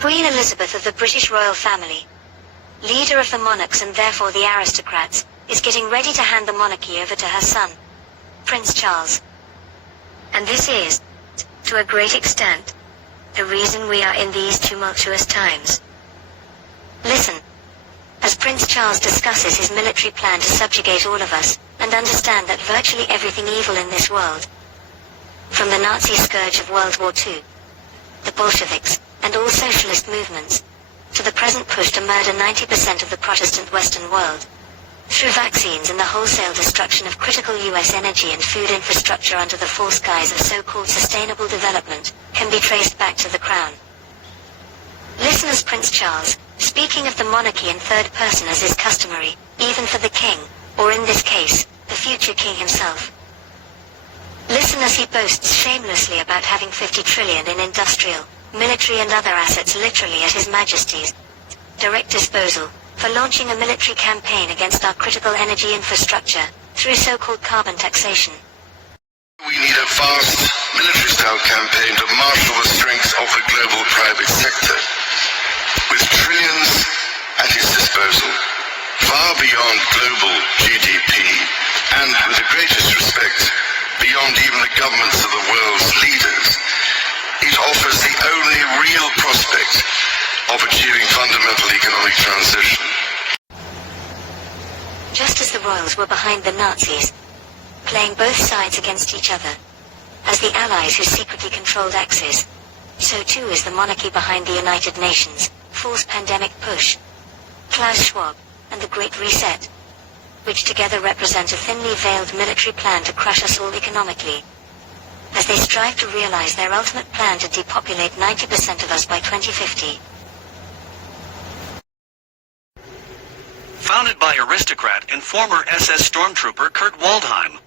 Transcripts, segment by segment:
Queen Elizabeth of the British royal family, leader of the monarchs and therefore the aristocrats, is getting ready to hand the monarchy over to her son, Prince Charles. And this is, to a great extent, the reason we are in these tumultuous times. Listen, as Prince Charles discusses his military plan to subjugate all of us, and understand that virtually everything evil in this world, from the Nazi scourge of World War II, the Bolsheviks, and all socialist movements, to the present push to murder 90% of the Protestant Western world, through vaccines and the wholesale destruction of critical US energy and food infrastructure under the false guise of so-called sustainable development, can be traced back to the crown. Listen as Prince Charles, speaking of the monarchy in third person as is customary, even for the king, or in this case, the future king himself. Listen as he boasts shamelessly about having 50 trillion in industrial, military and other assets literally at His Majesty's direct disposal, for launching a military campaign against our critical energy infrastructure, through so-called carbon taxation. We need a vast military-style campaign to marshal the strength of the global private sector, with trillions at its disposal, far beyond global GDP, and with the greatest respect, beyond even the governments of the world's leaders. It offers the only real prospect of achieving fundamental economic transition. Just as the royals were behind the Nazis, playing both sides against each other, as the allies who secretly controlled Axis, so too is the monarchy behind the United Nations, false pandemic push, Klaus Schwab, and the Great Reset, which together represent a thinly veiled military plan to crush us all economically, as they strive to realize their ultimate plan to depopulate 90% of us by 2050. Founded by aristocrat and former SS stormtrooper Kurt Waldheim.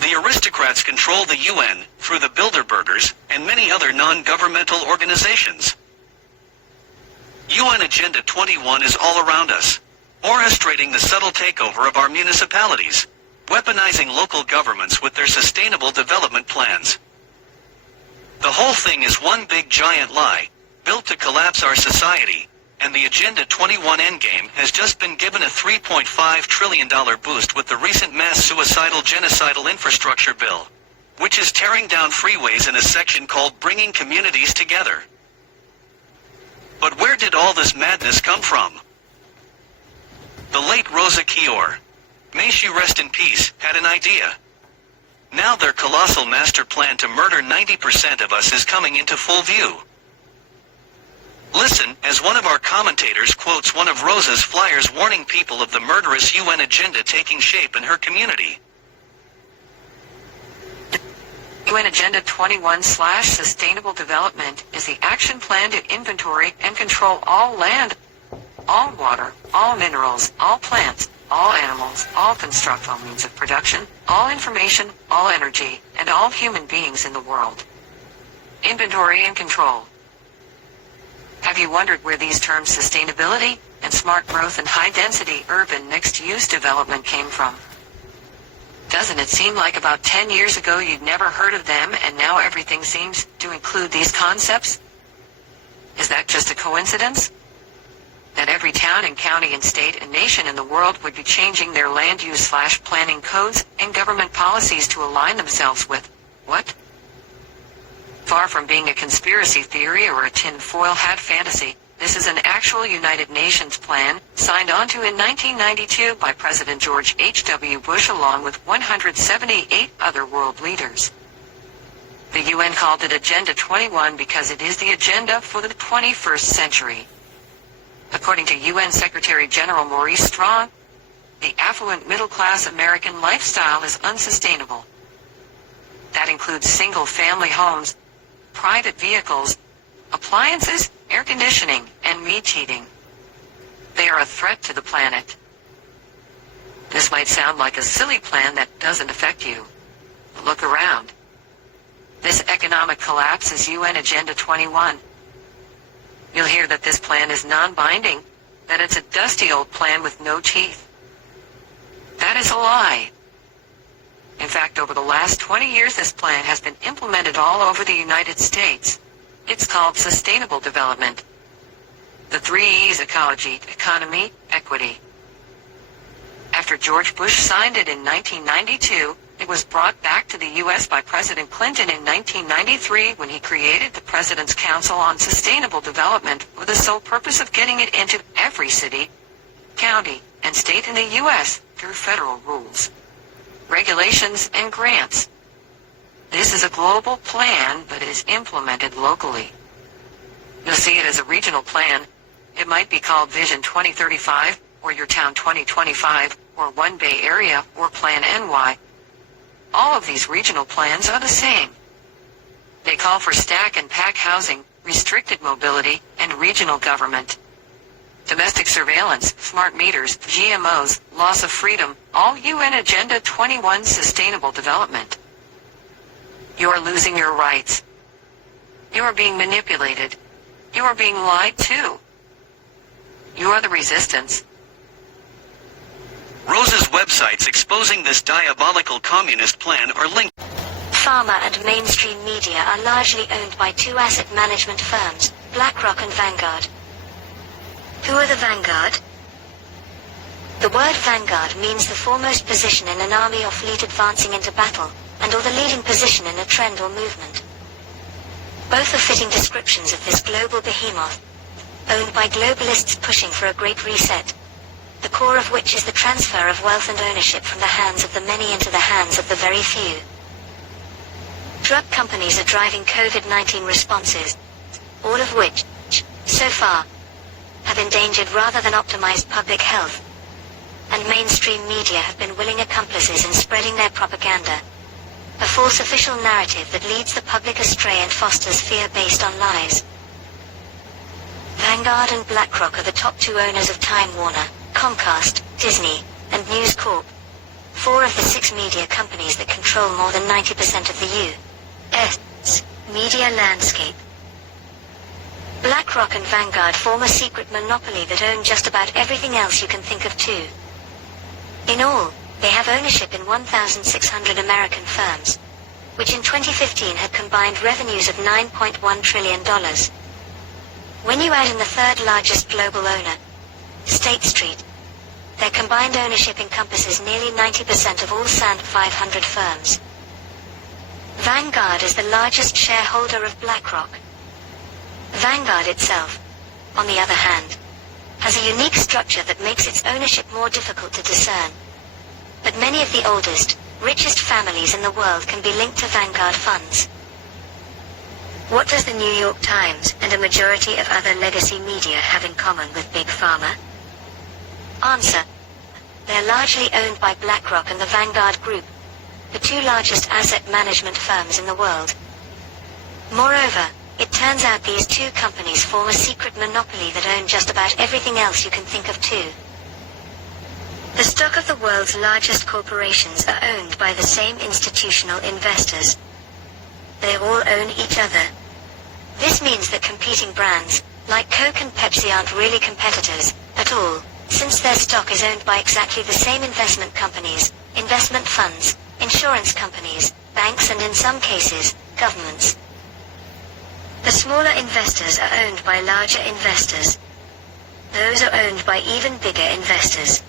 The aristocrats control the UN, through the Bilderbergers, and many other non-governmental organizations. UN Agenda 21 is all around us, orchestrating the subtle takeover of our municipalities, weaponizing local governments with their sustainable development plans. The whole thing is one big giant lie, built to collapse our society, and the Agenda 21 endgame has just been given a $3.5 trillion boost with the recent mass suicidal genocidal infrastructure bill, which is tearing down freeways in a section called Bringing Communities Together. But where did all this madness come from? The late Rosa Kior, may she rest in peace, had an idea. Now their colossal master plan to murder 90% of us is coming into full view. Listen, as one of our commentators quotes one of Rosa's flyers warning people of the murderous UN agenda taking shape in her community. UN Agenda 21/Sustainable Development is the action plan to inventory and control all land, all water, all minerals, all plants, all animals, all constructible means of production, all information, all energy, and all human beings in the world. Inventory and control. Have you wondered where these terms sustainability and smart growth and high-density urban mixed-use development came from? Doesn't it seem like about 10 years ago you'd never heard of them and now everything seems to include these concepts? Is that just a coincidence? That every town and county and state and nation in the world would be changing their land use/planning codes and government policies to align themselves with what? Far from being a conspiracy theory or a tin-foil hat fantasy, this is an actual United Nations plan, signed onto in 1992 by President George H.W. Bush along with 178 other world leaders. The UN called it Agenda 21 because it is the agenda for the 21st century. According to UN Secretary General Maurice Strong, the affluent middle-class American lifestyle is unsustainable. That includes single-family homes, private vehicles, appliances, air conditioning, and meat eating. They are a threat to the planet. This might sound like a silly plan that doesn't affect you. But look around. This economic collapse is UN Agenda 21. You'll hear that this plan is non-binding, that it's a dusty old plan with no teeth. That is a lie. In fact, over the last 20 years this plan has been implemented all over the United States, It's called sustainable development. The 3 E's: ecology, economy, equity. After George Bush signed it in 1992, it was brought back to the U.S. by President Clinton in 1993 when he created the President's Council on Sustainable Development with the sole purpose of getting it into every city, county, and state in the U.S. through federal rules, regulations, and grants. This is a global plan, but is implemented locally. You'll see it as a regional plan. It might be called Vision 2035, or Your Town 2025, or One Bay Area, or Plan NY. All of these regional plans are the same. They call for stack and pack housing, restricted mobility, and regional government. Domestic surveillance, smart meters, GMOs, loss of freedom, all UN Agenda 21 sustainable development. You are losing your rights. You are being manipulated. You are being lied to. You are the resistance. Rose's websites exposing this diabolical communist plan are linked. Pharma and mainstream media are largely owned by 2 asset management firms, BlackRock and Vanguard. Who are the Vanguard? The word Vanguard means the foremost position in an army or fleet advancing into battle, and or the leading position in a trend or movement. Both are fitting descriptions of this global behemoth, owned by globalists pushing for a great reset, the core of which is the transfer of wealth and ownership from the hands of the many into the hands of the very few. Drug companies are driving COVID-19 responses, all of which, so far, have endangered rather than optimized public health, and mainstream media have been willing accomplices in spreading their propaganda, a false official narrative that leads the public astray and fosters fear based on lies. Vanguard and BlackRock are the top 2 owners of Time Warner, Comcast, Disney, and News Corp, 4 of the 6 media companies that control more than 90% of the U.S. media landscape. BlackRock and Vanguard form a secret monopoly that own just about everything else you can think of too. In all, they have ownership in 1,600 American firms, which in 2015 had combined revenues of $9.1 trillion. When you add in the 3rd largest global owner, State Street, their combined ownership encompasses nearly 90% of all S&P 500 firms. Vanguard is the largest shareholder of BlackRock. Vanguard itself, on the other hand, has a unique structure that makes its ownership more difficult to discern. But many of the oldest, richest families in the world can be linked to Vanguard funds. What does the New York Times and a majority of other legacy media have in common with Big Pharma? Answer: they're largely owned by BlackRock and the Vanguard Group, the 2 largest asset management firms in the world. Moreover, it turns out these 2 companies form a secret monopoly that own just about everything else you can think of too. The stock of the world's largest corporations are owned by the same institutional investors. They all own each other. This means that competing brands, like Coke and Pepsi, aren't really competitors at all, since their stock is owned by exactly the same investment companies, investment funds, insurance companies, banks, and in some cases, governments. The smaller investors are owned by larger investors. Those are owned by even bigger investors.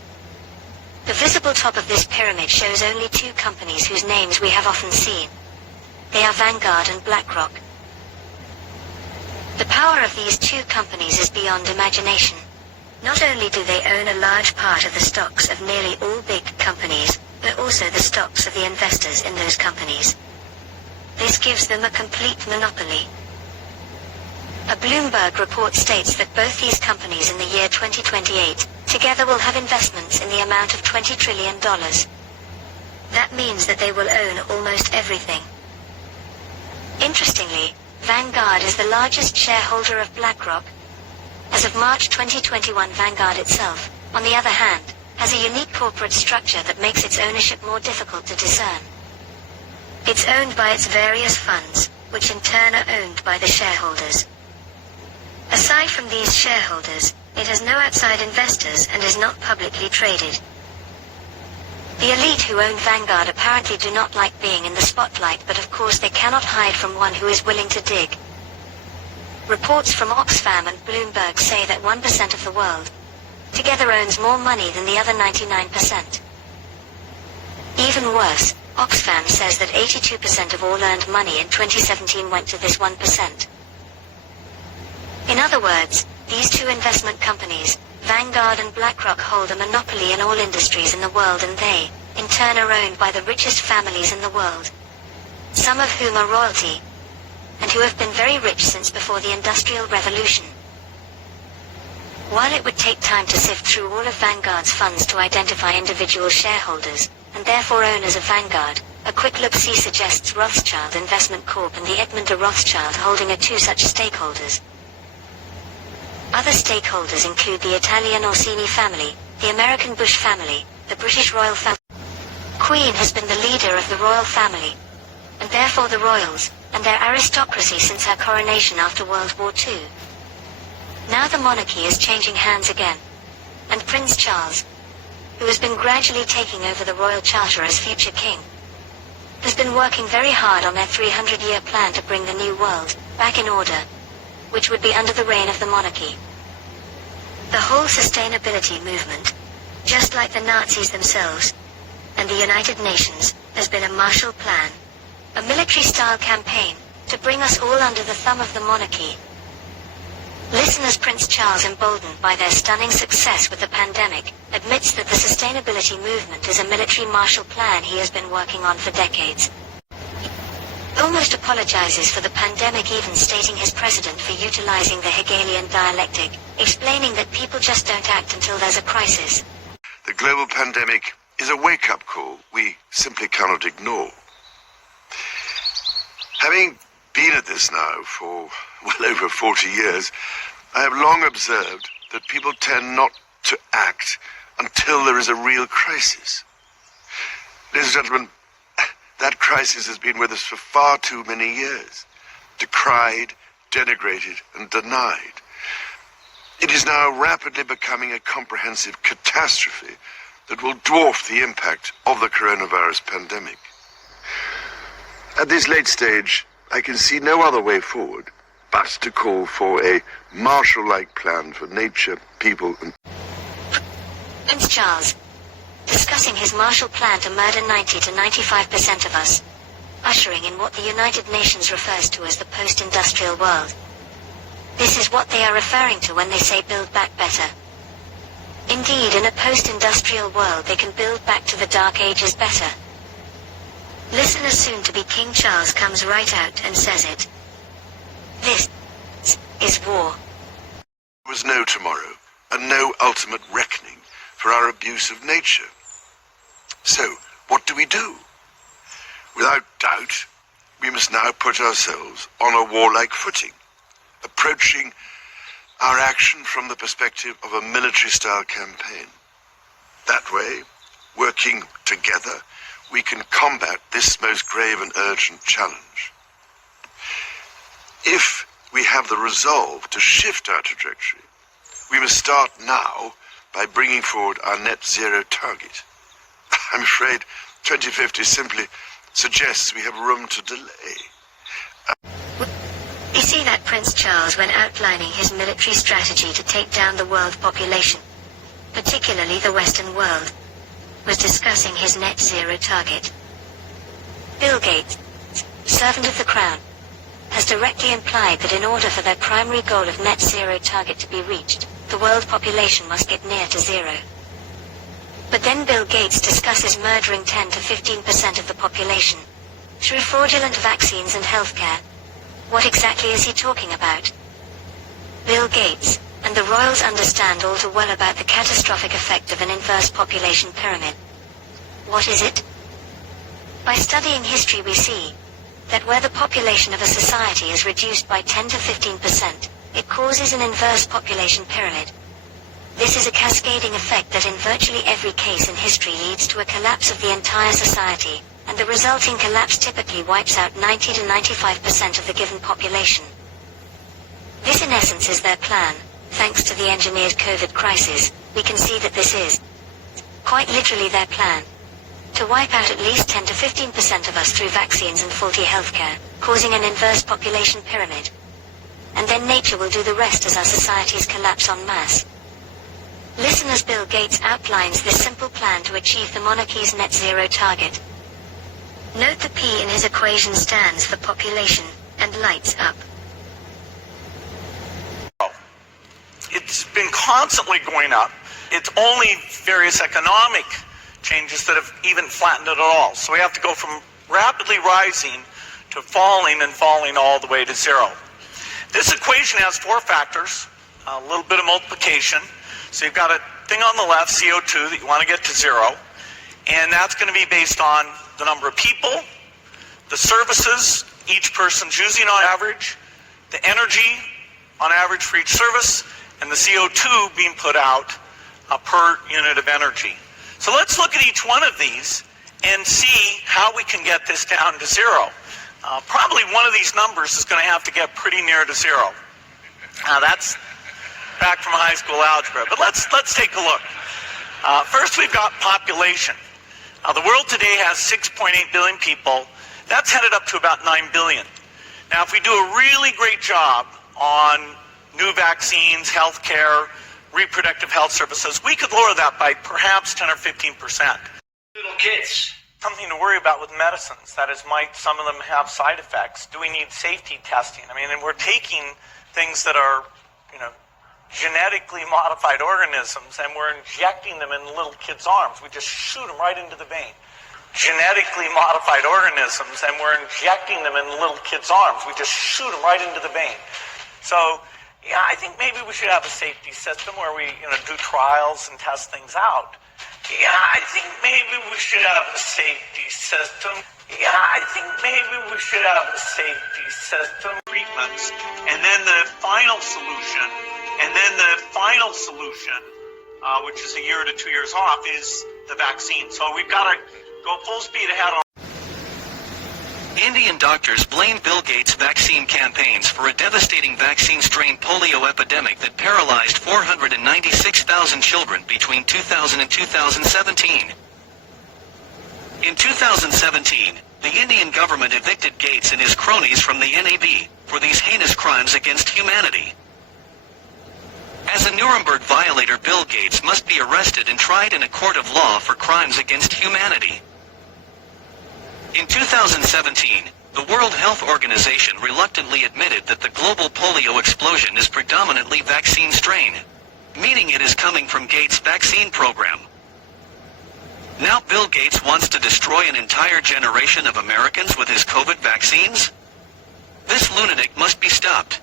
The visible top of this pyramid shows only 2 companies whose names we have often seen. They are Vanguard and BlackRock. The power of these 2 companies is beyond imagination. Not only do they own a large part of the stocks of nearly all big companies, but also the stocks of the investors in those companies. This gives them a complete monopoly. A Bloomberg report states that both these companies in the year 2028 together will have investments in the amount of $20 trillion. That means that they will own almost everything. Interestingly, Vanguard is the largest shareholder of BlackRock. As of March 2021, Vanguard itself, on the other hand, has a unique corporate structure that makes its ownership more difficult to discern. It's owned by its various funds, which in turn are owned by the shareholders. Aside from these shareholders, it has no outside investors and is not publicly traded. The elite who own Vanguard apparently do not like being in the spotlight, but of course they cannot hide from one who is willing to dig. Reports from Oxfam and Bloomberg say that 1% of the world together owns more money than the other 99%. Even worse, Oxfam says that 82% of all earned money in 2017 went to this 1%. In other words, these two investment companies, Vanguard and BlackRock, hold a monopoly in all industries in the world, and they, in turn, are owned by the richest families in the world, some of whom are royalty, and who have been very rich since before the Industrial Revolution. While it would take time to sift through all of Vanguard's funds to identify individual shareholders, and therefore owners of Vanguard, a quick look-see suggests Rothschild Investment Corp and the Edmund de Rothschild holding are two such stakeholders. Other stakeholders include the Italian Orsini family, the American Bush family, the British royal family. Queen has been the leader of the royal family, and therefore the royals, and their aristocracy since her coronation after World War II. Now the monarchy is changing hands again, and Prince Charles, who has been gradually taking over the royal charter as future king, has been working very hard on their 300-year plan to bring the new world back in order, which would be under the reign of the monarchy. The whole sustainability movement, just like the Nazis themselves, and the United Nations, has been a Marshall Plan, a military-style campaign, to bring us all under the thumb of the monarchy. Listen as Prince Charles, emboldened by their stunning success with the pandemic, admits that the sustainability movement is a military Marshall Plan he has been working on for decades. He almost apologizes for the pandemic, even stating his precedent for utilizing the Hegelian dialectic, explaining that people just don't act until there's a crisis. The global pandemic is a wake-up call we simply cannot ignore. Having been at this now for well over 40 years, I have long observed that people tend not to act until there is a real crisis. Ladies and gentlemen, that crisis has been with us for far too many years, decried, denigrated, and denied. It is now rapidly becoming a comprehensive catastrophe that will dwarf the impact of the coronavirus pandemic. At this late stage, I can see no other way forward but to call for a Marshall-like plan for nature, people, and... Prince Charles, discussing his Marshall Plan to murder 90 to 95% of us, ushering in what the United Nations refers to as the post-industrial world. This is what they are referring to when they say build back better. Indeed, in a post-industrial world they can build back to the Dark Ages better. Listen as soon-to-be King Charles comes right out and says it. This is war. There was no tomorrow, and no ultimate reckoning for our abuse of nature. So, what do we do? Without doubt, we must now put ourselves on a warlike footing, approaching our action from the perspective of a military-style campaign. That way, working together, we can combat this most grave and urgent challenge. If we have the resolve to shift our trajectory, we must start now by bringing forward our net zero target. I'm afraid 2050 simply suggests we have room to delay. You see that Prince Charles, when outlining his military strategy to take down the world population, particularly the Western world, was discussing his net zero target. Bill Gates, servant of the crown, has directly implied that in order for their primary goal of net zero target to be reached, the world population must get near to zero. But then Bill Gates discusses murdering 10 to 15% of the population through fraudulent vaccines and healthcare. What exactly is he talking about? Bill Gates and the royals understand all too well about the catastrophic effect of an inverse population pyramid. What is it? By studying history we see that where the population of a society is reduced by 10 to 15%, it causes an inverse population pyramid. This is a cascading effect that in virtually every case in history leads to a collapse of the entire society, and the resulting collapse typically wipes out 90 to 95% of the given population. This in essence is their plan. Thanks to the engineered COVID crisis, we can see that this is quite literally their plan. To wipe out at least 10 to 15% of us through vaccines and faulty healthcare, causing an inverse population pyramid. and then nature will do the rest as our societies collapse en masse. Listen as Bill Gates outlines this simple plan to achieve the monarchy's net zero target. Note the P in his equation stands for population, and lights up. It's been constantly going up. It's only various economic changes that have even flattened it at all. So we have to go from rapidly rising to falling and falling all the way to zero. This equation has four factors, a little bit of multiplication. So you've got a thing on the left, CO2, that you want to get to zero, and that's going to be based on the number of people, the services each person's using on average, the energy on average for each service, and the CO2 being put out per unit of energy. So let's look at each one of these and see how we can get this down to zero. Probably one of these numbers is going to have to get pretty near to zero. Now that's back from high school algebra, but let's take a look. First, we've got population. The world today has 6.8 billion people. That's headed up to about 9 billion. Now, if we do a really great job on new vaccines, healthcare, reproductive health services, we could lower that by perhaps 10 or 15%. Little kids. Something to worry about with medicines. That is, might some of them have side effects? Do we need safety testing? I mean, and we're taking things that are, genetically modified organisms, and we're injecting them in little kids' arms. We just shoot them right into the vein. Genetically modified organisms, and we're injecting them in little kids' arms. We just shoot them right into the vein. So, yeah, I think maybe we should have a safety system where we, do trials and test things out. Yeah, I think maybe we should have a safety system. Yeah, I think maybe we should have a safety system. Treatments, and then the final solution, which is a year to 2 years off, is the vaccine. So we've got to go full speed ahead on. Indian doctors blame Bill Gates' vaccine campaigns for a devastating vaccine strain polio epidemic that paralyzed 496,000 children between 2000 and 2017. In 2017, the Indian government evicted Gates and his cronies from the NAB for these heinous crimes against humanity. As a Nuremberg violator, Bill Gates must be arrested and tried in a court of law for crimes against humanity. In 2017, the World Health Organization reluctantly admitted that the global polio explosion is predominantly vaccine strain, meaning it is coming from Gates' vaccine program. Now Bill Gates wants to destroy an entire generation of Americans with his COVID vaccines? This lunatic must be stopped.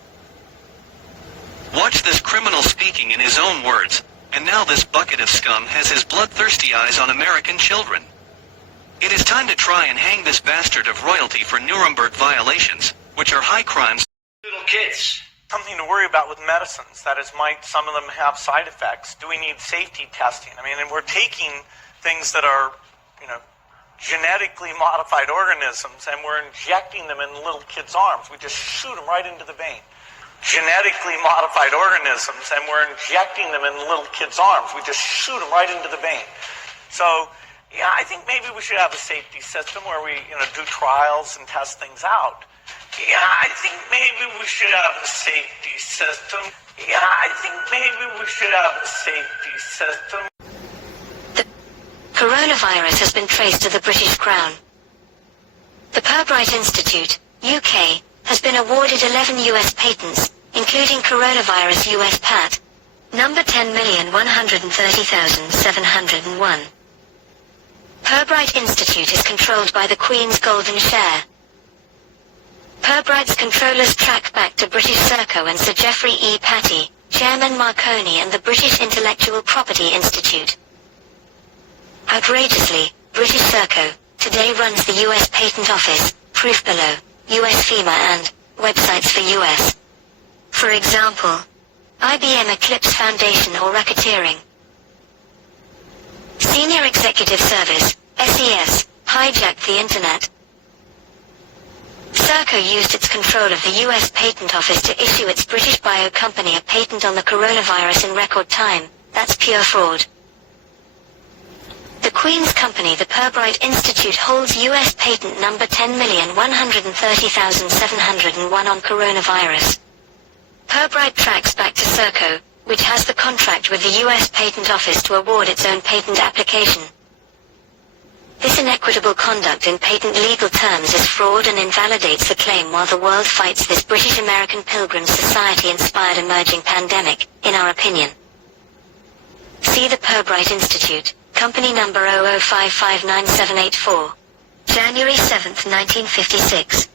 Watch this criminal speaking in his own words, and now this bucket of scum has his bloodthirsty eyes on American children. It is time to try and hang this bastard of royalty for Nuremberg violations, which are high crimes. Little kids. Something to worry about with medicines. That is, might some of them have side effects? Do we need safety testing? I mean, and we're taking things that are, genetically modified organisms, and we're injecting them in little kids' arms. We just shoot them right into the vein. Genetically modified organisms, and we're injecting them in little kids' arms. We just shoot them right into the vein. So, yeah, I think maybe we should have a safety system where we, do trials and test things out. Yeah, I think maybe we should have a safety system. Yeah, I think maybe we should have a safety system. The coronavirus has been traced to the British Crown. The Purbright Institute, UK, has been awarded 11 US patents, including coronavirus US Pat. Number 10,130,701. Purbright Institute is controlled by the Queen's Golden Share. Purbright's controllers track back to British Serco and Sir Geoffrey E. Patty, Chairman Marconi and the British Intellectual Property Institute. Outrageously, British Serco today runs the US Patent Office, Proof Below, US FEMA and websites for US. For example, IBM Eclipse Foundation or racketeering. Senior Executive Service, SES, hijacked the Internet. Serco used its control of the US Patent Office to issue its British bio company a patent on the coronavirus in record time. That's pure fraud. The Queen's company, the Purbright Institute, holds US patent number 10,130,701 on coronavirus. Purbright tracks back to Serco, which has the contract with the US Patent Office to award its own patent application. This inequitable conduct in patent legal terms is fraud and invalidates the claim while the world fights this British-American Pilgrims Society-inspired emerging pandemic, in our opinion. See the Purbright Institute, company number 00559784. January 7, 1956.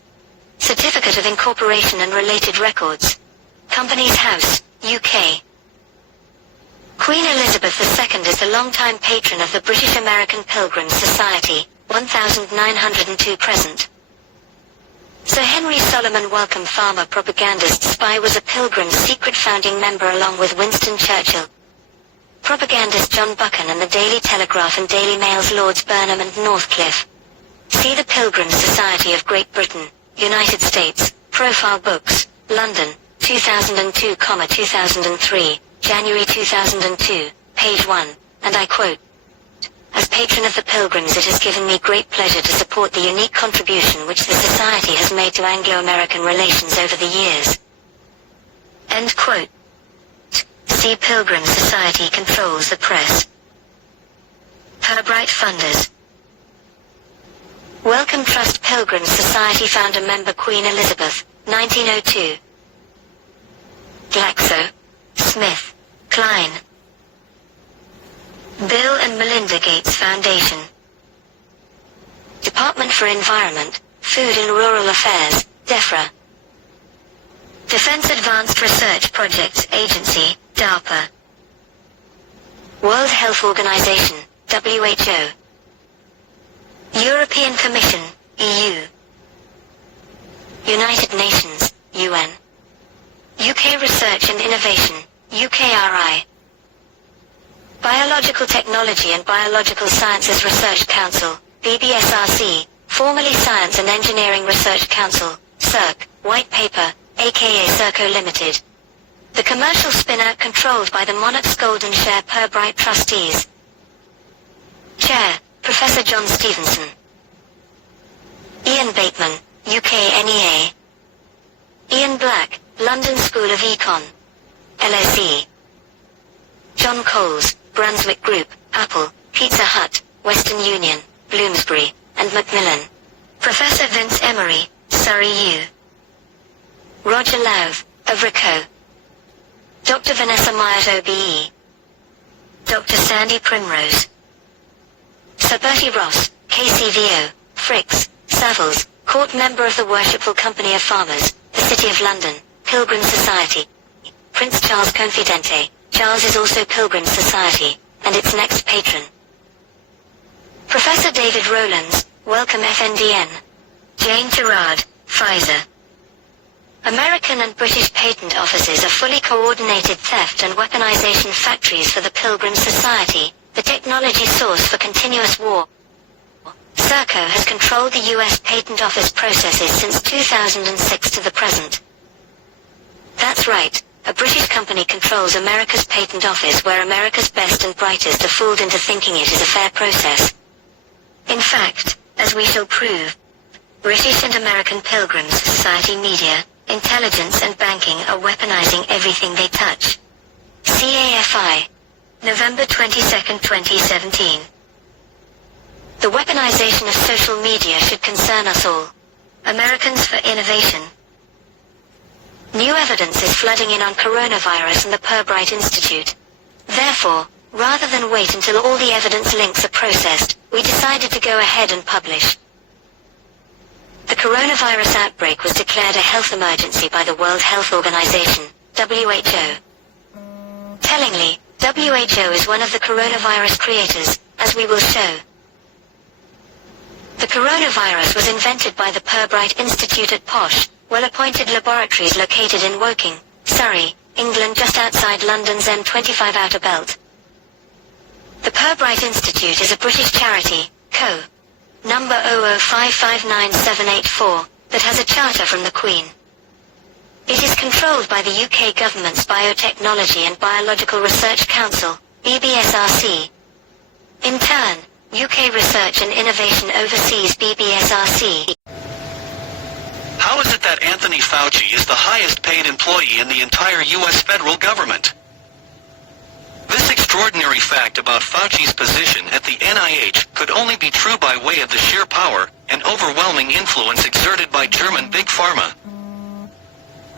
Certificate of Incorporation and Related Records. Company's House, UK. Queen Elizabeth II is the long-time patron of the British American Pilgrims Society, 1902 present. Sir Henry Solomon Welcome Farmer propagandist spy was a Pilgrim's secret founding member along with Winston Churchill. Propagandist John Buchan and the Daily Telegraph and Daily Mail's Lords Burnham and Northcliffe. See the Pilgrims Society of Great Britain, United States, Profile Books, London, 2002-2003, January 2002, page 1, and I quote, "As patron of the Pilgrims it has given me great pleasure to support the unique contribution which the Society has made to Anglo-American relations over the years." End quote. See Pilgrim Society controls the press. Purbright funders. Wellcome Trust Pilgrims Society founder member Queen Elizabeth, 1902. Glaxo, Smith, Kline. Bill and Melinda Gates Foundation. Department for Environment, Food and Rural Affairs, DEFRA. Defense Advanced Research Projects Agency, DARPA. World Health Organization, WHO. European Commission, EU. United Nations, UN. UK Research and Innovation, UKRI. Biological Technology and Biological Sciences Research Council, BBSRC, formerly Science and Engineering Research Council, CERC, White Paper, aka Serco Limited. The commercial spin-out controlled by the Monarch's Golden Share Purbright Trustees. Chair, Professor John Stevenson. Ian Bateman, UK NEA. Ian Black, London School of Econ. LSE. John Coles, Brunswick Group, Apple, Pizza Hut, Western Union, Bloomsbury, and Macmillan. Professor Vince Emery, Surrey U. Roger Louth, Avrico. Dr. Vanessa Myers OBE. Dr. Sandy Primrose. Sir Bertie Ross, KCVO, Fricks, Savills, Court Member of the Worshipful Company of Farmers, the City of London, Pilgrim Society. Prince Charles Confidente. Charles is also Pilgrim Society, and its next patron. Professor David Rowlands, Wellcome FNDN. Jane Gerard, Pfizer. American and British patent offices are fully coordinated theft and weaponization factories for the Pilgrim Society, the technology source for continuous war. Serco has controlled the US Patent Office processes since 2006 to the present. That's right, a British company controls America's Patent Office where America's best and brightest are fooled into thinking it is a fair process. In fact, as we shall prove, British and American Pilgrims Society media, intelligence and banking are weaponizing everything they touch. CAFI. November 22, 2017. The weaponization of social media should concern us all. Americans for Innovation. New evidence is flooding in on coronavirus and the Purbright Institute. Therefore, rather than wait until all the evidence links are processed, we decided to go ahead and publish. The coronavirus outbreak was declared a health emergency by the World Health Organization, WHO. Tellingly, WHO is one of the coronavirus creators, as we will show. The coronavirus was invented by the Purbright Institute at posh, well-appointed laboratories located in Woking, Surrey, England just outside London's M25 outer belt. The Purbright Institute is a British charity, Co. Number 005598784, that has a charter from the Queen. It is controlled by the UK government's Biotechnology and Biological Research Council, BBSRC. In turn, UK Research and Innovation oversees BBSRC. How How is it that Anthony Fauci is the highest paid employee in the entire U.S. federal government? This extraordinary fact about Fauci's position at the NIH could only be true by way of the sheer power and overwhelming influence exerted by German Big Pharma.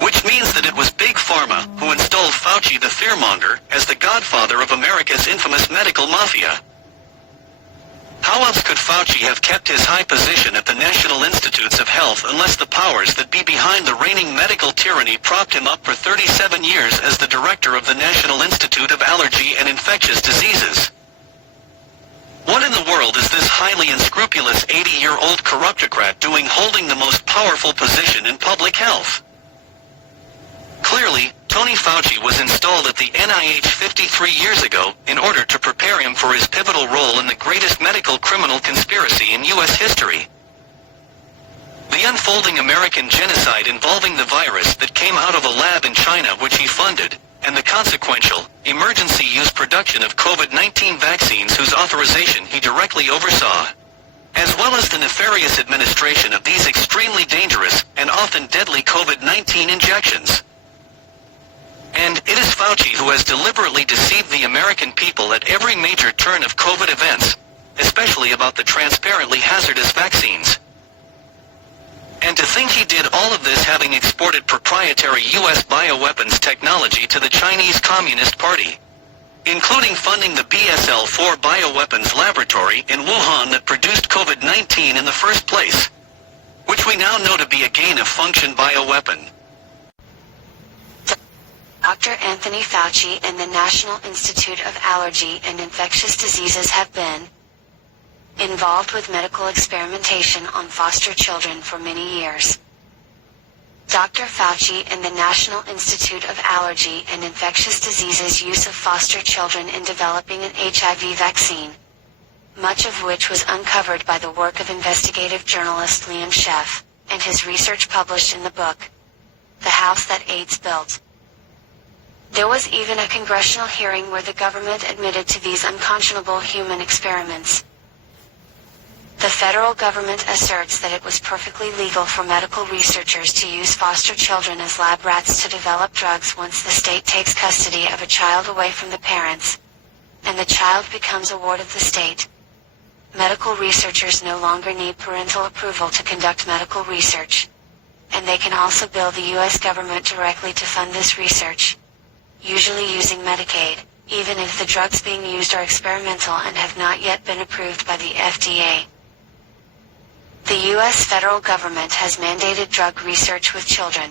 Which means that it was Big Pharma who installed Fauci the fearmonger as the godfather of America's infamous medical mafia. How else could Fauci have kept his high position at the National Institutes of Health unless the powers that be behind the reigning medical tyranny propped him up for 37 years as the director of the National Institute of Allergy and Infectious Diseases? What in the world is this highly unscrupulous 80-year-old corruptocrat doing holding the most powerful position in public health? Clearly, Tony Fauci was installed at the NIH 53 years ago in order to prepare him for his pivotal role in the greatest medical criminal conspiracy in U.S. history. The unfolding American genocide involving the virus that came out of a lab in China which he funded, and the consequential, emergency use production of COVID-19 vaccines whose authorization he directly oversaw, as well as the nefarious administration of these extremely dangerous and often deadly COVID-19 injections. And it is Fauci who has deliberately deceived the American people at every major turn of COVID events, especially about the transparently hazardous vaccines. And to think he did all of this having exported proprietary U.S. bioweapons technology to the Chinese Communist Party, including funding the BSL-4 bioweapons laboratory in Wuhan that produced COVID-19 in the first place, which we now know to be a gain-of-function bioweapon. Dr. Anthony Fauci and the National Institute of Allergy and Infectious Diseases have been involved with medical experimentation on foster children for many years. Dr. Fauci and the National Institute of Allergy and Infectious Diseases' use of foster children in developing an HIV vaccine, much of which was uncovered by the work of investigative journalist Liam Sheff, and his research published in the book, The House That AIDS Built. There was even a congressional hearing where the government admitted to these unconscionable human experiments. The federal government asserts that it was perfectly legal for medical researchers to use foster children as lab rats to develop drugs once the state takes custody of a child away from the parents, and the child becomes a ward of the state. Medical researchers no longer need parental approval to conduct medical research, and they can also bill the U.S. government directly to fund this research, usually using Medicaid, even if the drugs being used are experimental and have not yet been approved by the FDA. The U.S. federal government has mandated drug research with children.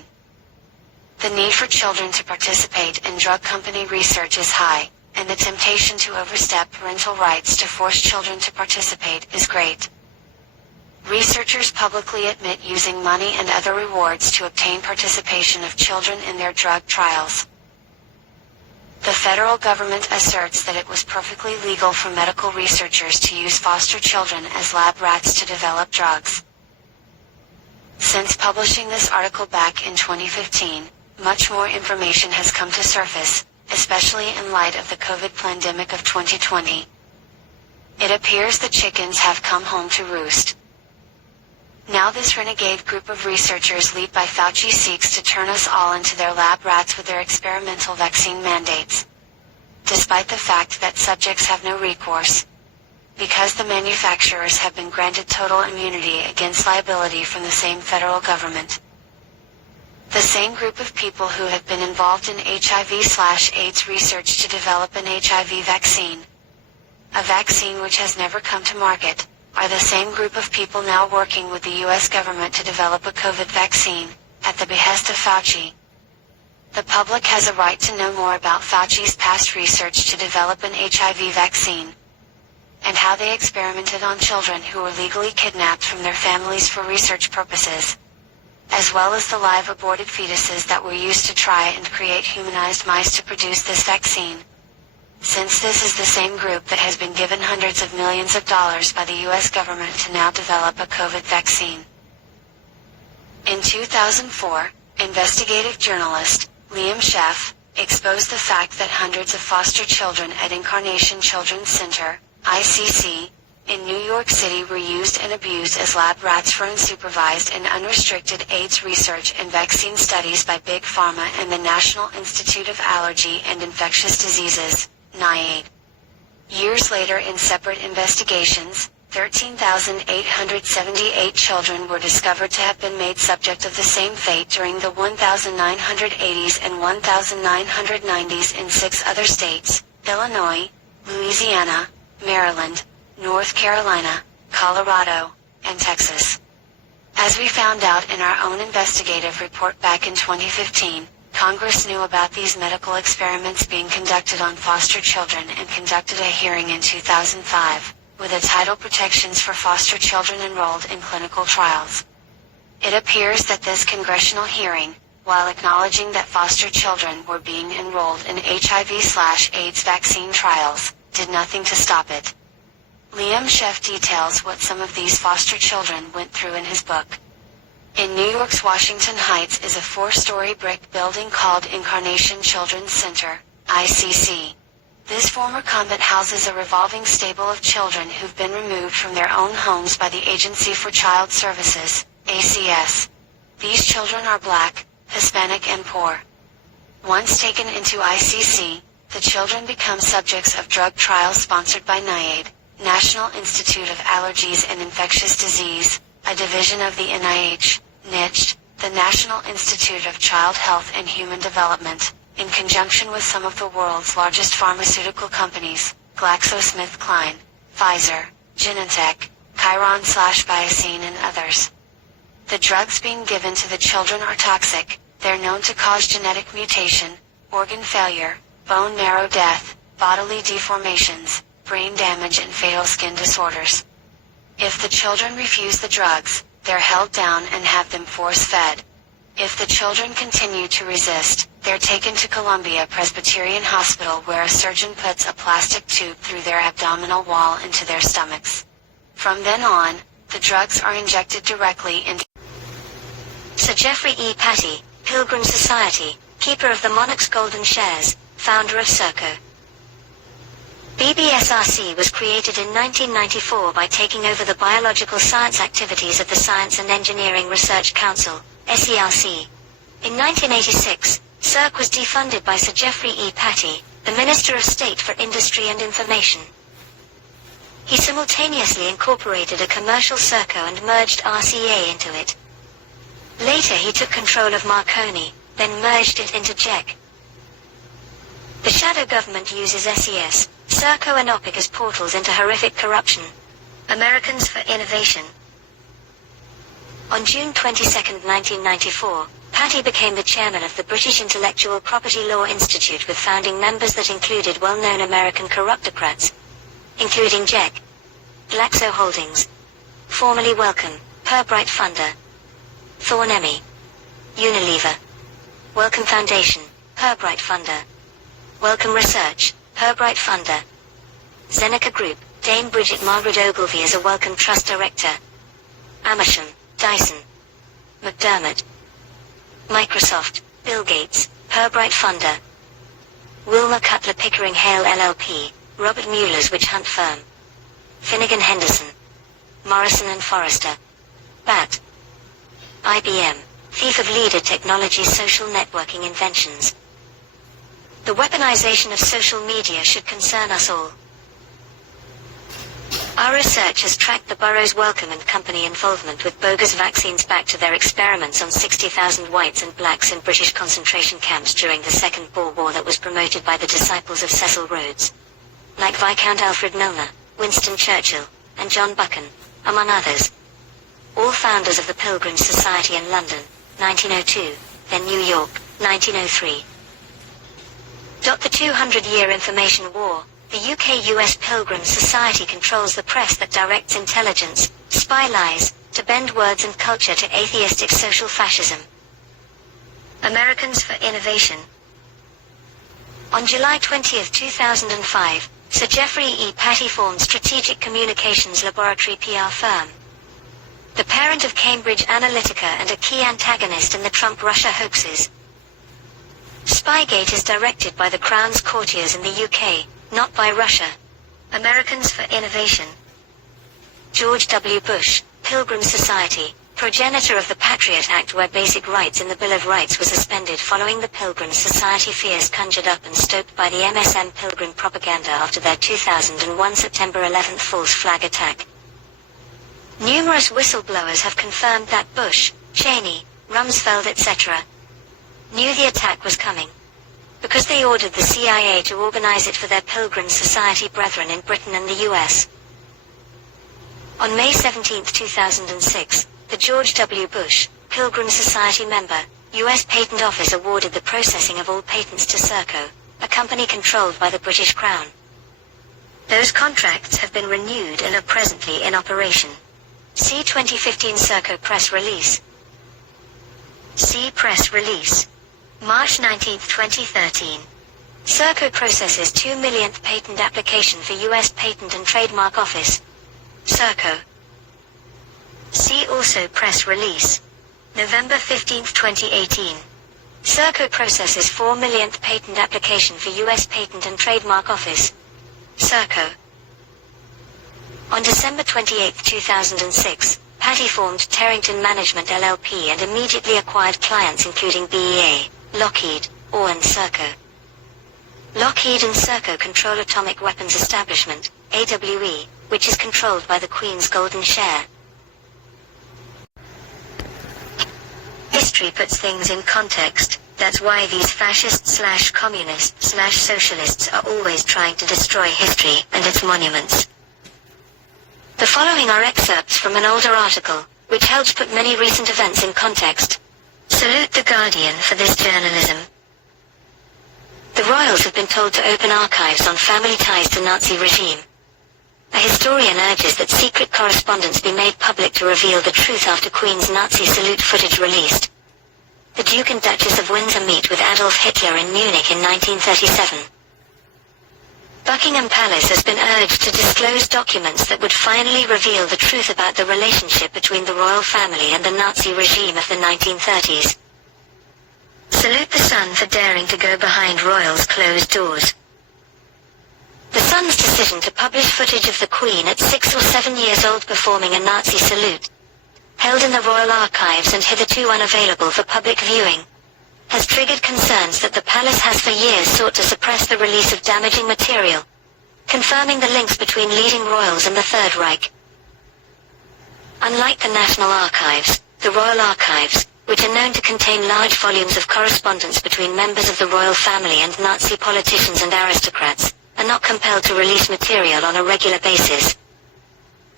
The need for children to participate in drug company research is high, and the temptation to overstep parental rights to force children to participate is great. Researchers publicly admit using money and other rewards to obtain participation of children in their drug trials. The federal government asserts that it was perfectly legal for medical researchers to use foster children as lab rats to develop drugs. Since publishing this article back in 2015, much more information has come to surface, especially in light of the COVID pandemic of 2020. It appears the chickens have come home to roost. Now this renegade group of researchers led by Fauci seeks to turn us all into their lab rats with their experimental vaccine mandates, despite the fact that subjects have no recourse, because the manufacturers have been granted total immunity against liability from the same federal government. The same group of people who have been involved in HIV/AIDS research to develop an HIV vaccine, a vaccine which has never come to market, are the same group of people now working with the U.S. government to develop a COVID vaccine, at the behest of Fauci. The public has a right to know more about Fauci's past research to develop an HIV vaccine, and how they experimented on children who were legally kidnapped from their families for research purposes, as well as the live aborted fetuses that were used to try and create humanized mice to produce this vaccine. Since this is the same group that has been given hundreds of millions of dollars by the U.S. government to now develop a COVID vaccine. In 2004, investigative journalist Liam Sheff exposed the fact that hundreds of foster children at Incarnation Children's Center, ICC, in New York City were used and abused as lab rats for unsupervised and unrestricted AIDS research and vaccine studies by Big Pharma and the National Institute of Allergy and Infectious Diseases, NIAID. Years later, in separate investigations, 13,878 children were discovered to have been made subject of the same fate during the 1980s and 1990s in 6 other states: Illinois, Louisiana, Maryland, North Carolina, Colorado, and Texas. As we found out in our own investigative report back in 2015, Congress knew about these medical experiments being conducted on foster children and conducted a hearing in 2005, with a title Protections for Foster Children Enrolled in Clinical Trials. It appears that this congressional hearing, while acknowledging that foster children were being enrolled in HIV/AIDS vaccine trials, did nothing to stop it. Liam Sheff details what some of these foster children went through in his book. In New York's Washington Heights is a 4-story brick building called Incarnation Children's Center, ICC. This former convent houses a revolving stable of children who've been removed from their own homes by the Agency for Child Services, ACS. These children are Black, Hispanic and poor. Once taken into ICC, the children become subjects of drug trials sponsored by NIAID, National Institute of Allergies and Infectious Disease, a division of the NIH, NICH, the National Institute of Child Health and Human Development, in conjunction with some of the world's largest pharmaceutical companies, GlaxoSmithKline, Pfizer, Genentech, Chiron/Biocine and others. The drugs being given to the children are toxic. They're known to cause genetic mutation, organ failure, bone marrow death, bodily deformations, brain damage and fatal skin disorders. If the children refuse the drugs, they're held down and have them force-fed. If the children continue to resist, they're taken to Columbia Presbyterian Hospital where a surgeon puts a plastic tube through their abdominal wall into their stomachs. From then on, the drugs are injected directly into Sir Geoffrey E. Patty, Pilgrim Society, keeper of the Monarch's Golden Shares, founder of Serco. BBSRC was created in 1994 by taking over the biological science activities of the Science and Engineering Research Council, SERC. In 1986, SERC was defunded by Sir Geoffrey E. Patty, the Minister of State for Industry and Information. He simultaneously incorporated a commercial Serco and merged RCA into it. Later he took control of Marconi, then merged it into JEC. The shadow government uses SES, Serco and OPIC as portals into horrific corruption. Americans for Innovation. On June 22, 1994, Patty became the chairman of the British Intellectual Property Law Institute with founding members that included well-known American corruptocrats, including JEC, Glaxo Holdings, formerly Wellcome, Pirbright Funder, Thorn-Emi, Unilever, Wellcome Foundation, Pirbright Funder, Wellcome Research, Pirbright Funder, Zeneca Group, Dame Bridget Margaret Ogilvie as a Wellcome Trust Director, Amersham, Dyson, McDermott, Microsoft, Bill Gates, Pirbright Funder, Wilmer Cutler Pickering Hale LLP, Robert Mueller's witch hunt firm, Finnegan Henderson, Morrison and Forrester, BAT, IBM, thief of leader technology social networking inventions. The weaponization of social media should concern us all. Our research has tracked the borough's Wellcome and Company involvement with bogus vaccines back to their experiments on 60,000 whites and blacks in British concentration camps during the Second Boer War that was promoted by the disciples of Cecil Rhodes, like Viscount Alfred Milner, Winston Churchill, and John Buchan, among others. All founders of the Pilgrim Society in London, 1902, then New York, 1903. The 200-year information war. The UK-US Pilgrim Society controls the press that directs intelligence, spy lies, to bend words and culture to atheistic social fascism. Americans for Innovation. On July 20, 2005, Sir Geoffrey E. Patty formed Strategic Communications Laboratory PR firm, the parent of Cambridge Analytica and a key antagonist in the Trump-Russia hoaxes. Spygate is directed by the Crown's courtiers in the UK, not by Russia. Americans for Innovation. George W. Bush, Pilgrim Society, progenitor of the Patriot Act, where basic rights in the Bill of Rights were suspended following the Pilgrim Society fears conjured up and stoked by the MSM Pilgrim propaganda after their 2001 September 11th false flag attack. Numerous whistleblowers have confirmed that Bush, Cheney, Rumsfeld etc. knew the attack was coming, because they ordered the CIA to organize it for their Pilgrim Society brethren in Britain and the US. On May 17, 2006, the George W. Bush, Pilgrim Society member, U.S. Patent Office awarded the processing of all patents to Serco, a company controlled by the British Crown. Those contracts have been renewed and are presently in operation. See 2015 Serco press release. See press release. March 19, 2013. Serco processes 2 millionth patent application for U.S. Patent and Trademark Office. Serco. See also press release. November 15, 2018. Serco processes 4 millionth patent application for U.S. Patent and Trademark Office. Serco. On December 28, 2006, Patty formed Terrington Management LLP and immediately acquired clients including BEA, Lockheed, OR and Serco. Lockheed and Serco control Atomic Weapons Establishment, AWE, which is controlled by the Queen's Golden Share. History puts things in context. That's why these fascists/communists/socialists are always trying to destroy history and its monuments. The following are excerpts from an older article, which helps put many recent events in context. Salute The Guardian for this journalism. The royals have been told to open archives on family ties to Nazi regime. A historian urges that secret correspondence be made public to reveal the truth after Queen's Nazi salute footage released. The Duke and Duchess of Windsor meet with Adolf Hitler in Munich in 1937. Buckingham Palace has been urged to disclose documents that would finally reveal the truth about the relationship between the royal family and the Nazi regime of the 1930s. Salute the Sun for daring to go behind royals' closed doors. The Sun's decision to publish footage of the Queen at 6 or 7 years old performing a Nazi salute, held in the Royal Archives and hitherto unavailable for public viewing, has triggered concerns that the palace has for years sought to suppress the release of damaging material, confirming the links between leading royals and the Third Reich. Unlike the National Archives, the Royal Archives, which are known to contain large volumes of correspondence between members of the royal family and Nazi politicians and aristocrats, are not compelled to release material on a regular basis.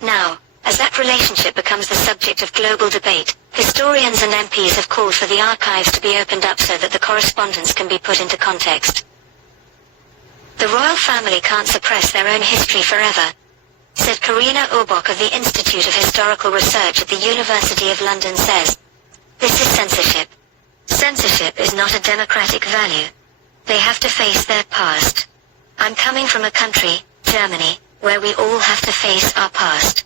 Now, as that relationship becomes the subject of global debate, historians and MPs have called for the archives to be opened up so that the correspondence can be put into context. The royal family can't suppress their own history forever, said Karina Orbach of the Institute of Historical Research at the University of London says. This is censorship. Censorship is not a democratic value. They have to face their past. I'm coming from a country, Germany, where we all have to face our past.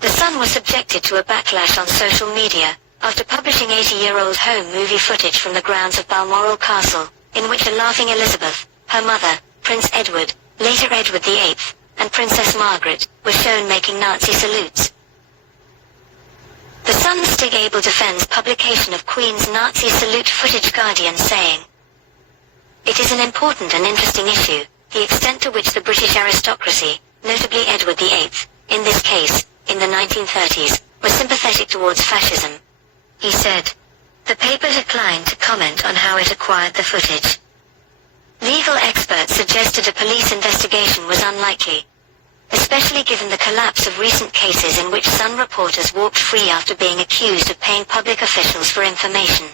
The Sun was subjected to a backlash on social media, after publishing 80-year-old home movie footage from the grounds of Balmoral Castle, in which a laughing Elizabeth, her mother, Prince Edward, later Edward VIII, and Princess Margaret, were shown making Nazi salutes. The Sun's Stig Abel defends publication of Queen's Nazi salute footage, Guardian saying, "It is an important and interesting issue, the extent to which the British aristocracy, notably Edward VIII, in this case, in the 1930s, were sympathetic towards fascism," he said. The paper declined to comment on how it acquired the footage. Legal experts suggested a police investigation was unlikely, especially given the collapse of recent cases in which Sun reporters walked free after being accused of paying public officials for information.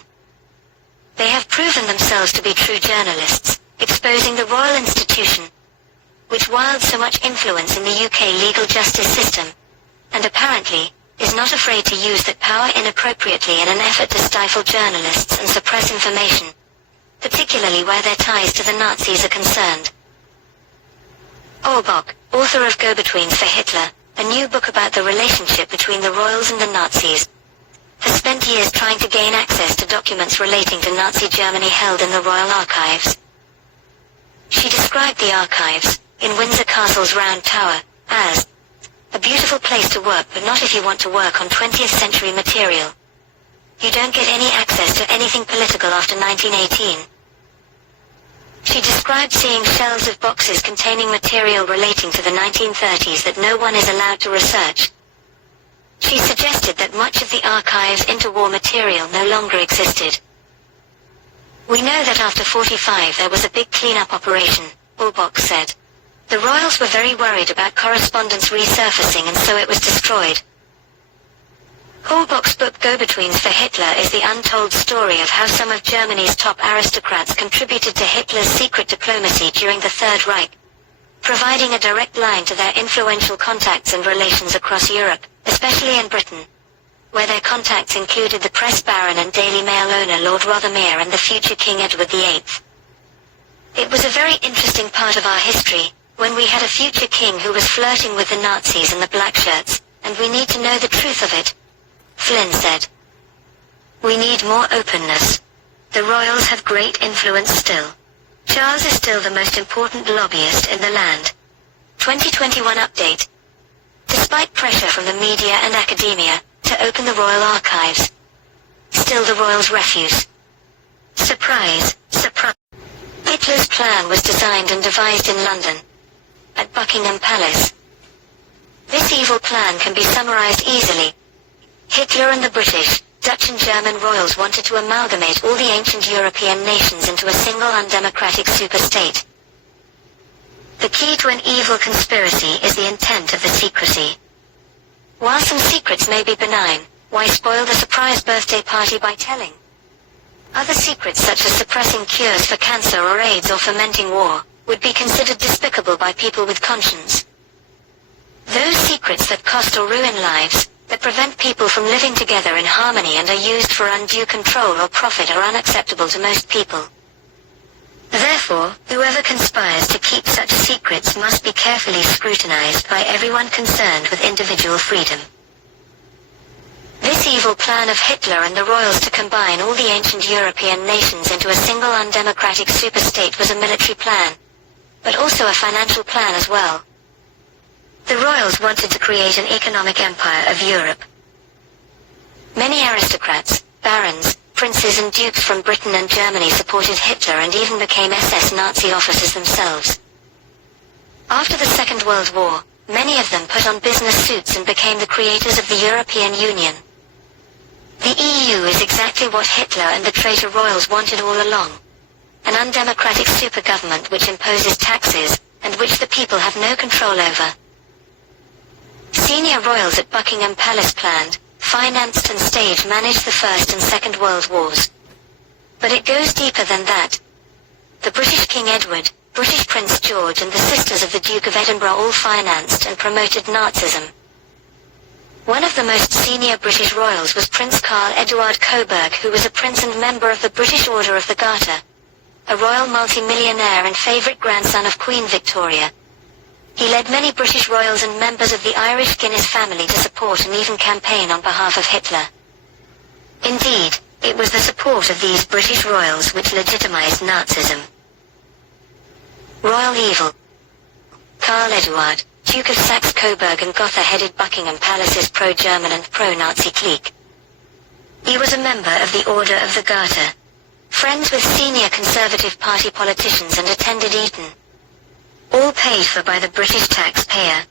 They have proven themselves to be true journalists, exposing the royal institution, which wields so much influence in the UK legal justice system, and apparently, is not afraid to use that power inappropriately in an effort to stifle journalists and suppress information, particularly where their ties to the Nazis are concerned. Orbach, author of Go-Betweens for Hitler, a new book about the relationship between the royals and the Nazis, has spent years trying to gain access to documents relating to Nazi Germany held in the Royal Archives. She described the archives, in Windsor Castle's Round Tower, as A beautiful place to work, but not if you want to work on 20th century material. You don't get any access to anything political after 1918. She described seeing shelves of boxes containing material relating to the 1930s that no one is allowed to research. She suggested that much of the archive's interwar material no longer existed. We know that after 45 there was a big cleanup operation, Ulbach said. The royals were very worried about correspondence resurfacing, and so it was destroyed. Ulbach's book Go-Betweens for Hitler is the untold story of how some of Germany's top aristocrats contributed to Hitler's secret diplomacy during the Third Reich, providing a direct line to their influential contacts and relations across Europe, especially in Britain, where their contacts included the press baron and Daily Mail owner Lord Rothermere and the future King Edward VIII. It was a very interesting part of our history, when we had a future king who was flirting with the Nazis and the black shirts, and we need to know the truth of it, Flynn said. We need more openness. The royals have great influence still. Charles is still the most important lobbyist in the land. 2021 update. Despite pressure from the media and academia to open the royal archives, still the royals refuse. Surprise, surprise. Hitler's plan was designed and devised in London, at Buckingham Palace. This evil plan can be summarized easily. Hitler and the British, Dutch and German royals wanted to amalgamate all the ancient European nations into a single undemocratic superstate. The key to an evil conspiracy is the intent of the secrecy. While some secrets may be benign, why spoil the surprise birthday party by telling? Other secrets, such as suppressing cures for cancer or AIDS or fomenting war, would be considered despicable by people with conscience. Those secrets that cost or ruin lives, that prevent people from living together in harmony and are used for undue control or profit, are unacceptable to most people. Therefore, whoever conspires to keep such secrets must be carefully scrutinized by everyone concerned with individual freedom. This evil plan of Hitler and the royals to combine all the ancient European nations into a single undemocratic superstate was a military plan, but also a financial plan as well. The royals wanted to create an economic empire of Europe. Many aristocrats, barons, princes and dukes from Britain and Germany supported Hitler and even became SS Nazi officers themselves. After the Second World War, many of them put on business suits and became the creators of the European Union. The EU is exactly what Hitler and the traitor royals wanted all along. An undemocratic super-government which imposes taxes, and which the people have no control over. Senior royals at Buckingham Palace planned, financed and managed the First and Second World Wars. But it goes deeper than that. The British King Edward, British Prince George and the sisters of the Duke of Edinburgh all financed and promoted Nazism. One of the most senior British royals was Prince Karl Eduard Coburg, who was a prince and member of the British Order of the Garter, a royal multi-millionaire and favourite grandson of Queen Victoria. He led many British royals and members of the Irish Guinness family to support and even campaign on behalf of Hitler. Indeed, it was the support of these British royals which legitimised Nazism. Royal evil. Karl Eduard, Duke of Saxe-Coburg and Gotha headed Buckingham Palace's pro-German and pro-Nazi clique. He was a member of the Order of the Garter, friends with senior Conservative Party politicians and attended Eton. All paid for by the British taxpayer.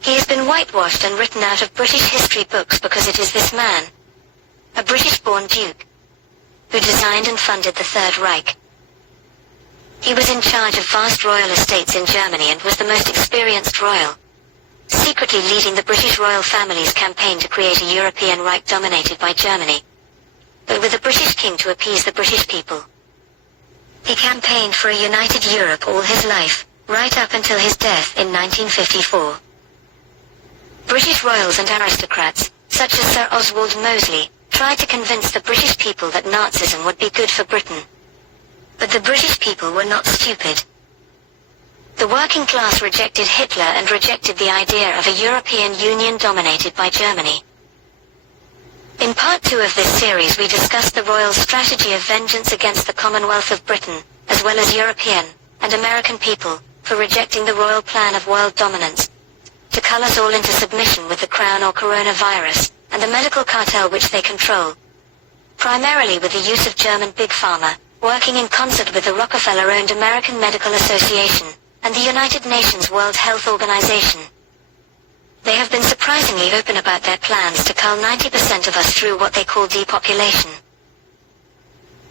He has been whitewashed and written out of British history books because it is this man, a British-born duke, who designed and funded the Third Reich. He was in charge of vast royal estates in Germany and was the most experienced royal, secretly leading the British royal family's campaign to create a European Reich dominated by Germany, but with a British king to appease the British people. He campaigned for a united Europe all his life, right up until his death in 1954. British royals and aristocrats, such as Sir Oswald Mosley, tried to convince the British people that Nazism would be good for Britain. But the British people were not stupid. The working class rejected Hitler and rejected the idea of a European Union dominated by Germany. In part 2 of this series we discussed the royal strategy of vengeance against the Commonwealth of Britain, as well as European and American people, for rejecting the royal plan of world dominance. to cull us all into submission with the crown or coronavirus, and the medical cartel which they control. Primarily with the use of German Big Pharma, working in concert with the Rockefeller-owned American Medical Association, and the United Nations World Health Organization. They have been surprisingly open about their plans to cull 90% of us through what they call depopulation.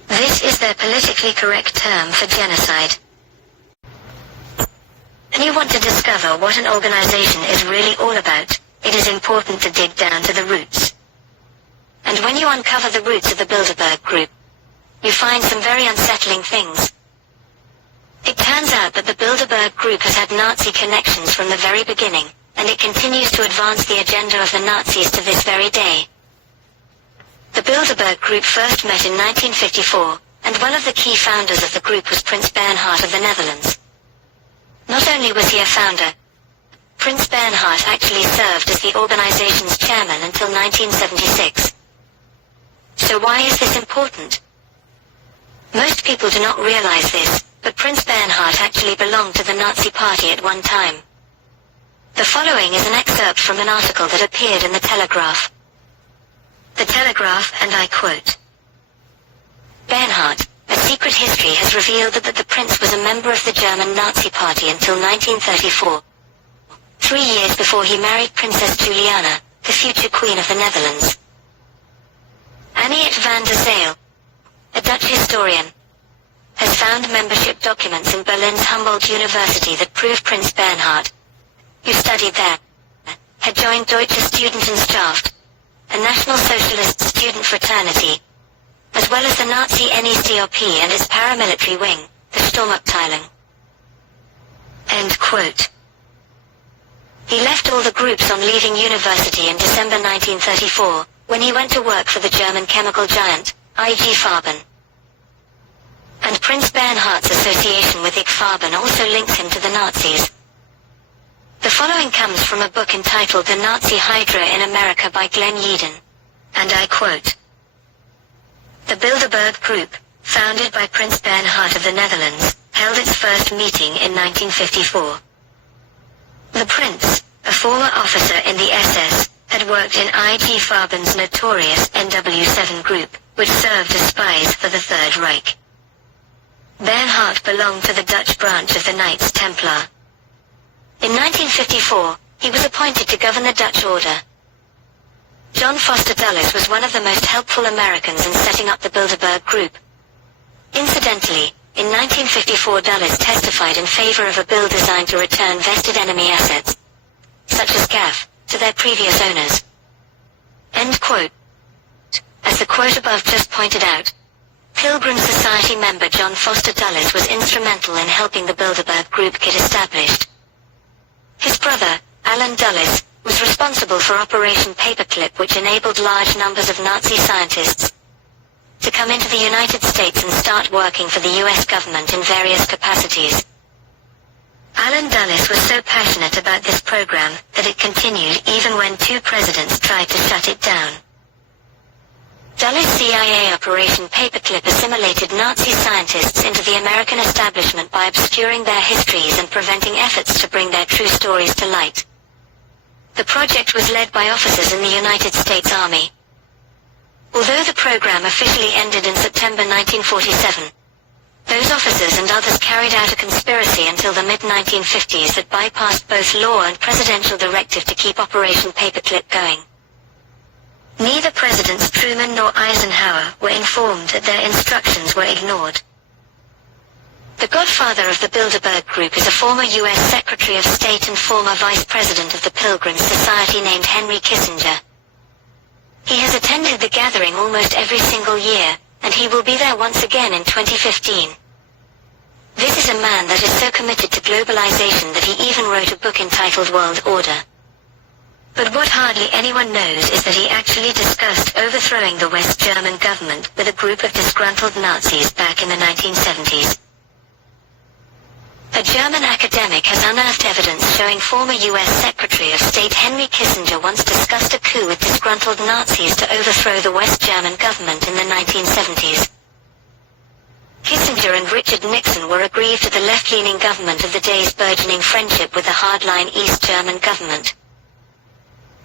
This is their politically correct term for genocide. When you want to discover what an organization is really all about, it is important to dig down to the roots. And when you uncover the roots of the Bilderberg Group, you find some very unsettling things. It turns out that the Bilderberg Group has had Nazi connections from the very beginning, and it continues to advance the agenda of the Nazis to this very day. The Bilderberg Group first met in 1954, and one of the key founders of the group was Prince Bernhard of the Netherlands. Not only was he a founder, Prince Bernhard actually served as the organization's chairman until 1976. So why is this important? Most people do not realize this, but Prince Bernhard actually belonged to the Nazi Party at one time. The following is an excerpt from an article that appeared in the Telegraph. The Telegraph, and I quote, Bernhard, a secret history has revealed that the prince was a member of the German Nazi Party until 1934. 3 years before he married Princess Juliana, the future Queen of the Netherlands. Anniet van der Zijl, a Dutch historian, has found membership documents in Berlin's Humboldt University that prove Prince Bernhard, who studied there, had joined Deutsche Studentenschaft, a National Socialist student fraternity, as well as the Nazi NSDAP and its paramilitary wing, the Sturmabteilung. End quote. He left all the groups on leaving university in December 1934, when he went to work for the German chemical giant, IG Farben. And Prince Bernhard's association with IG Farben also links him to the Nazis. The following comes from a book entitled The Nazi Hydra in America by Glenn Yeadon, and I quote, The Bilderberg Group, founded by Prince Bernhard of the Netherlands, held its first meeting in 1954. The prince, a former officer in the SS, had worked in IG Farben's notorious NW7 group, which served as spies for the Third Reich. Bernhard belonged to the Dutch branch of the Knights Templar. In 1954, he was appointed to govern the Dutch order. John Foster Dulles was one of the most helpful Americans in setting up the Bilderberg Group. Incidentally, in 1954 Dulles testified in favor of a bill designed to return vested enemy assets, such as GAF, to their previous owners. End quote. As the quote above just pointed out, Pilgrim Society member John Foster Dulles was instrumental in helping the Bilderberg Group get established. His brother, Alan Dulles, was responsible for Operation Paperclip, which enabled large numbers of Nazi scientists to come into the United States and start working for the US government in various capacities. Alan Dulles was so passionate about this program that it continued even when 2 presidents tried to shut it down. Dulles' CIA Operation Paperclip assimilated Nazi scientists into the American establishment by obscuring their histories and preventing efforts to bring their true stories to light. The project was led by officers in the United States Army. Although the program officially ended in September 1947, those officers and others carried out a conspiracy until the mid-1950s that bypassed both law and presidential directive to keep Operation Paperclip going. Neither Presidents Truman nor Eisenhower were informed that their instructions were ignored. The godfather of the Bilderberg Group is a former U.S. Secretary of State and former Vice President of the Pilgrim Society named Henry Kissinger. He has attended the gathering almost every single year, and he will be there once again in 2015. This is a man that is so committed to globalization that he even wrote a book entitled World Order. But what hardly anyone knows is that he actually discussed overthrowing the West German government with a group of disgruntled Nazis back in the 1970s. A German academic has unearthed evidence showing former U.S. Secretary of State Henry Kissinger once discussed a coup with disgruntled Nazis to overthrow the West German government in the 1970s. Kissinger and Richard Nixon were aggrieved at the left-leaning government of the day's burgeoning friendship with the hardline East German government.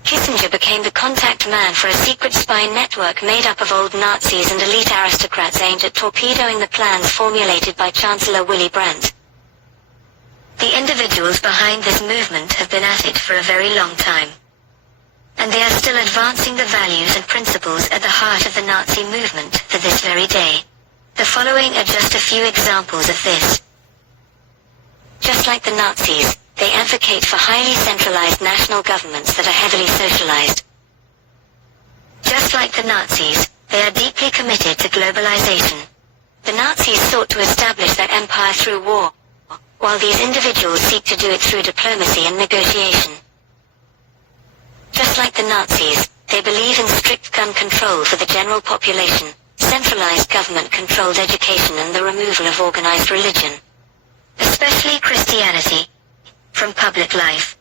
Kissinger became the contact man for a secret spy network made up of old Nazis and elite aristocrats aimed at torpedoing the plans formulated by Chancellor Willy Brandt. The individuals behind this movement have been at it for a very long time. And they are still advancing the values and principles at the heart of the Nazi movement to this very day. The following are just a few examples of this. Just like the Nazis, they advocate for highly centralized national governments that are heavily socialized. Just like the Nazis, they are deeply committed to globalization. The Nazis sought to establish their empire through war, while these individuals seek to do it through diplomacy and negotiation. Just like the Nazis, they believe in strict gun control for the general population, centralized government-controlled education and the removal of organized religion, especially Christianity, from public life.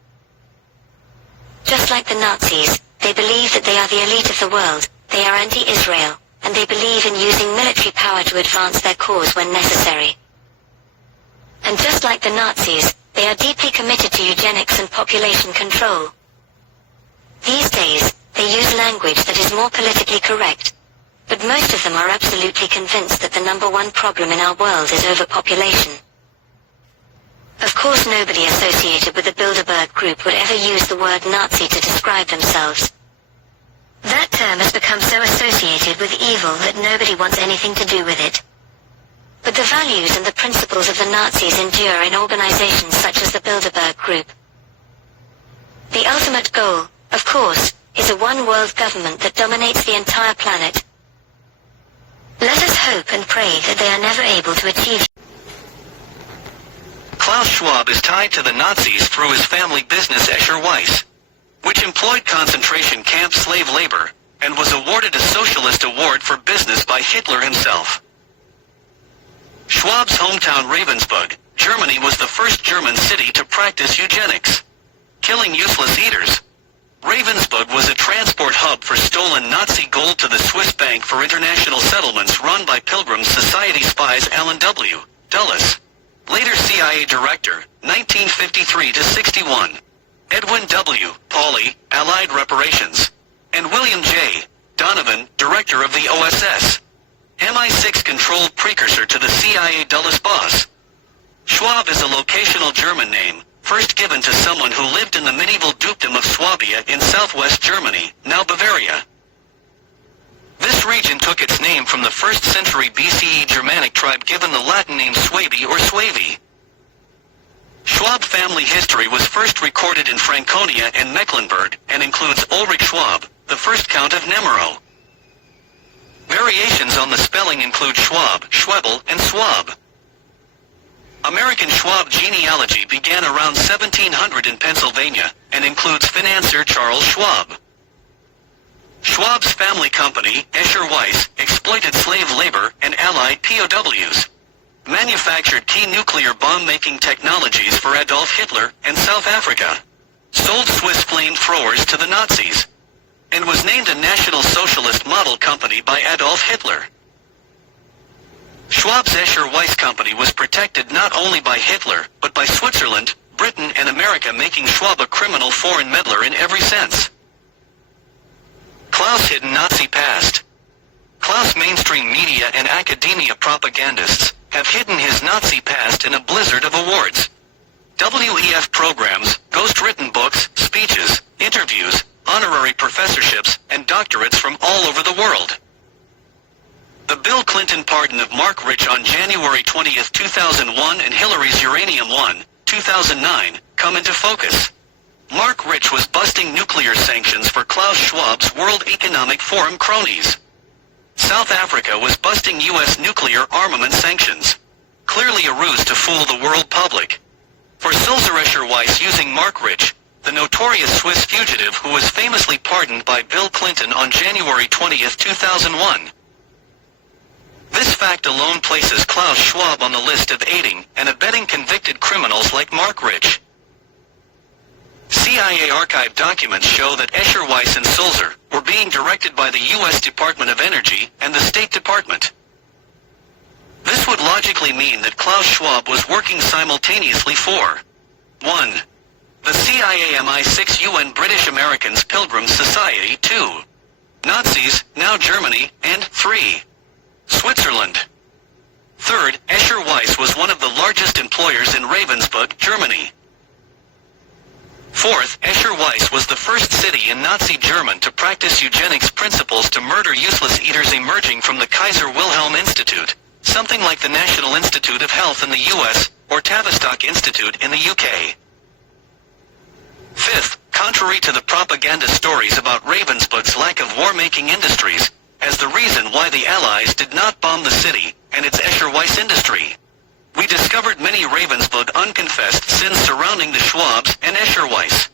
Just like the Nazis, they believe that they are the elite of the world, they are anti-Israel, and they believe in using military power to advance their cause when necessary. And just like the Nazis, they are deeply committed to eugenics and population control. These days, they use language that is more politically correct. But most of them are absolutely convinced that the number one problem in our world is overpopulation. Of course nobody associated with the Bilderberg group would ever use the word Nazi to describe themselves. That term has become so associated with evil that nobody wants anything to do with it. But the values and the principles of the Nazis endure in organizations such as the Bilderberg group. The ultimate goal, of course, is a one-world government that dominates the entire planet. Let us hope and pray that they are never able to achieve. Klaus Schwab is tied to the Nazis through his family business Escher Weiss, which employed concentration camp slave labor, and was awarded a Socialist Award for Business by Hitler himself. Schwab's hometown Ravensburg, Germany was the first German city to practice eugenics, killing useless eaters. Ravensburg was a transport hub for stolen Nazi gold to the Swiss Bank for International Settlements run by Pilgrim Society spies Alan W. Dulles, later CIA Director, 1953-61, Edwin W. Pauley, Allied Reparations, and William J. Donovan, Director of the OSS, MI6 controlled precursor to the CIA Dulles boss. Schwab is a locational German name, first given to someone who lived in the medieval dukedom of Swabia in southwest Germany, now Bavaria. This region took its name from the 1st century BCE Germanic tribe given the Latin name Swabi or Swavi. Schwab family history was first recorded in Franconia and Mecklenburg, and includes Ulrich Schwab, the first Count of Nemero. Variations on the spelling include Schwab, Schwebel, and Swab. American Schwab genealogy began around 1700 in Pennsylvania, and includes financier Charles Schwab. Schwab's family company, Escher Weiss, exploited slave labor and allied POWs, manufactured key nuclear bomb-making technologies for Adolf Hitler and South Africa, sold Swiss flamethrowers to the Nazis, and was named a National Socialist model company by Adolf Hitler. Schwab's Escher Weiss company was protected not only by Hitler, but by Switzerland, Britain and America, making Schwab a criminal foreign meddler in every sense. Klaus' hidden Nazi past. Klaus' mainstream media and academia propagandists have hidden his Nazi past in a blizzard of awards, WEF programs, ghost-written books, speeches, interviews, honorary professorships, and doctorates from all over the world. The Bill Clinton pardon of Mark Rich on January 20, 2001 and Hillary's Uranium One, 2009, come into focus. Mark Rich was busting nuclear sanctions for Klaus Schwab's World Economic Forum cronies. South Africa was busting U.S. nuclear armament sanctions. Clearly a ruse to fool the world public. For Sulzer Escher Weiss using Mark Rich, the notorious Swiss fugitive who was famously pardoned by Bill Clinton on January 20, 2001. This fact alone places Klaus Schwab on the list of aiding and abetting convicted criminals like Mark Rich. CIA archive documents show that Escher Weiss and Sulzer were being directed by the U.S. Department of Energy and the State Department. This would logically mean that Klaus Schwab was working simultaneously for 1. The CIA MI6 UN British Americans Pilgrims Society, 2. Nazis, now Germany, and 3. Switzerland. Third, Escher Weiss was one of the largest employers in Ravensburg, Germany. Fourth, Escher Weiss was the first city in Nazi Germany to practice eugenics principles to murder useless eaters emerging from the Kaiser Wilhelm Institute, something like the National Institute of Health in the US, or Tavistock Institute in the UK. Fifth, contrary to the propaganda stories about Ravensburg's lack of war-making industries, as the reason why the Allies did not bomb the city and its Escher Weiss industry, we discovered many Ravensburg unconfessed sins surrounding the Schwabs and Escher Weiss.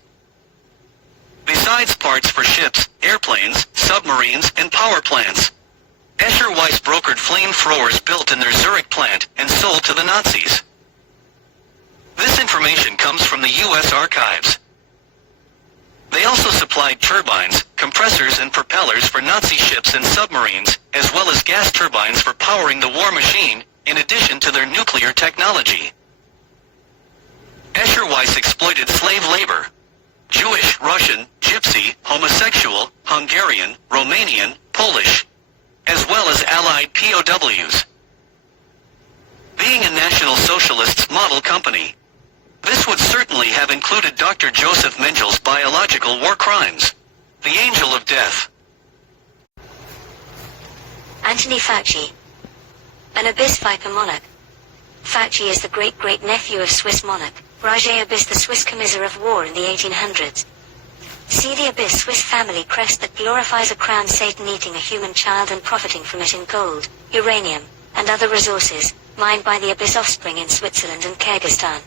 Besides parts for ships, airplanes, submarines, and power plants, Escher Weiss brokered flamethrowers built in their Zurich plant and sold to the Nazis. This information comes from the U.S. archives. They also supplied turbines, compressors and propellers for Nazi ships and submarines, as well as gas turbines for powering the war machine, in addition to their nuclear technology. Escher Weiss exploited slave labor. Jewish, Russian, Gypsy, homosexual, Hungarian, Romanian, Polish, as well as Allied POWs. Being a National Socialist's model company, this would certainly have included Dr. Joseph Mengel's biological war crimes. The Angel of Death. Anthony Fauci. An Abyss Viper monarch. Fauci is the great-great-nephew of Swiss monarch, Roger Abyss, the Swiss Commissar of War in the 1800s. See the Abyss Swiss family crest that glorifies a crowned Satan eating a human child and profiting from it in gold, uranium, and other resources, mined by the Abyss offspring in Switzerland and Kyrgyzstan.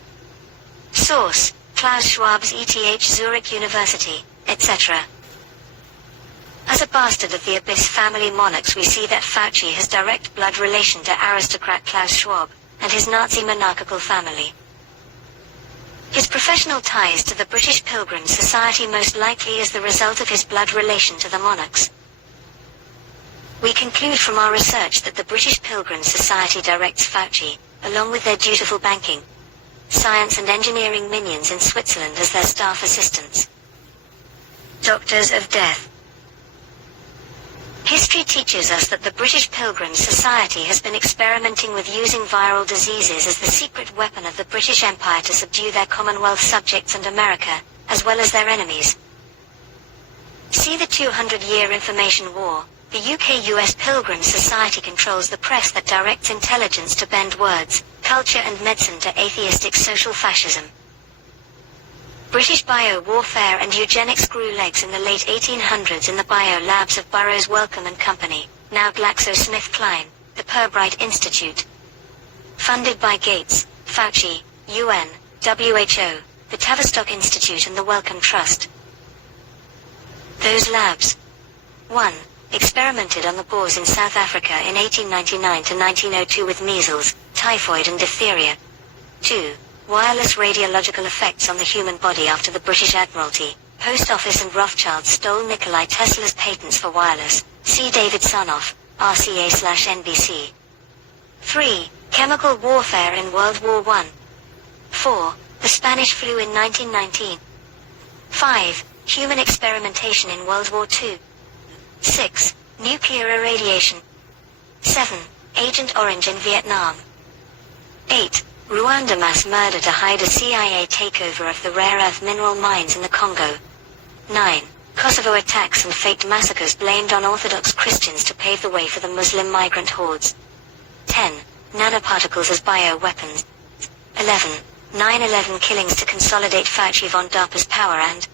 Source, Klaus Schwab's ETH Zurich University, etc. As a bastard of the Abyss family monarchs, we see that Fauci has direct blood relation to aristocrat Klaus Schwab and his Nazi monarchical family. His professional ties to the British Pilgrim Society most likely is the result of his blood relation to the monarchs. We conclude from our research that the British Pilgrim Society directs Fauci, along with their dutiful banking, science and engineering minions in Switzerland as their staff assistants. Doctors of Death. History teaches us that the British Pilgrim Society has been experimenting with using viral diseases as the secret weapon of the British Empire to subdue their Commonwealth subjects and America, as well as their enemies. See the 200-year information war. The UK-US Pilgrim Society controls the press that directs intelligence to bend words, culture and medicine to atheistic social fascism. British bio-warfare and eugenics grew legs in the late 1800s in the bio-labs of Burroughs Wellcome and Company, now GlaxoSmithKline, the Pirbright Institute. Funded by Gates, Fauci, UN, WHO, the Tavistock Institute and the Wellcome Trust. Those labs. 1. Experimented on the Boers in South Africa in 1899 to 1902 with measles, typhoid and diphtheria. 2. Wireless radiological effects on the human body after the British Admiralty, Post Office and Rothschild stole Nikola Tesla's patents for wireless. See David Sonoff, RCA/NBC. 3. Chemical warfare in World War I. 4. The Spanish flu in 1919. 5. Human experimentation in World War II. 6. Nuclear irradiation. 7. Agent Orange in Vietnam. 8. Rwanda mass murder to hide a CIA takeover of the rare earth mineral mines in the Congo. 9. Kosovo attacks and faked massacres blamed on Orthodox Christians to pave the way for the Muslim migrant hordes. 10. Nanoparticles as bioweapons. 11. 9/11 killings to consolidate Fauci von Darpa's power and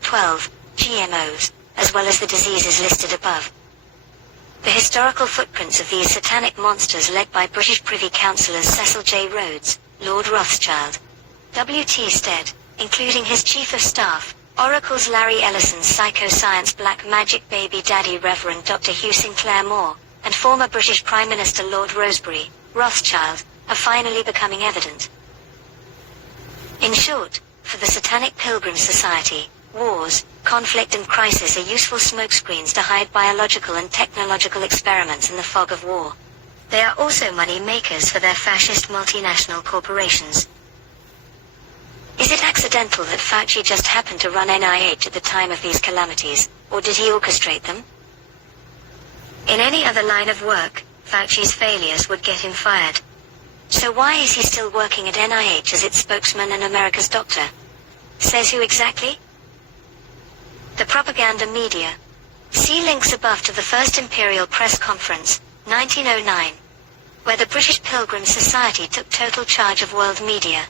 12. GMOs, as well as the diseases listed above. The historical footprints of these satanic monsters led by British Privy Councillors Cecil J. Rhodes, Lord Rothschild, W.T. Stead, including his Chief of Staff, Oracle's Larry Ellison's psychoscience black magic baby daddy Reverend Dr. Hugh Sinclair Moore, and former British Prime Minister Lord Rosebery, Rothschild, are finally becoming evident. In short, for the Satanic Pilgrim Society, wars, conflict and crisis are useful smokescreens to hide biological and technological experiments in the fog of war. They are also money makers for their fascist multinational corporations. Is it accidental that Fauci just happened to run NIH at the time of these calamities, or did he orchestrate them? In any other line of work, Fauci's failures would get him fired. So why is he still working at NIH as its spokesman and America's doctor? Says who exactly? The propaganda media. See links above to the First Imperial Press Conference, 1909, where the British Pilgrim Society took total charge of world media.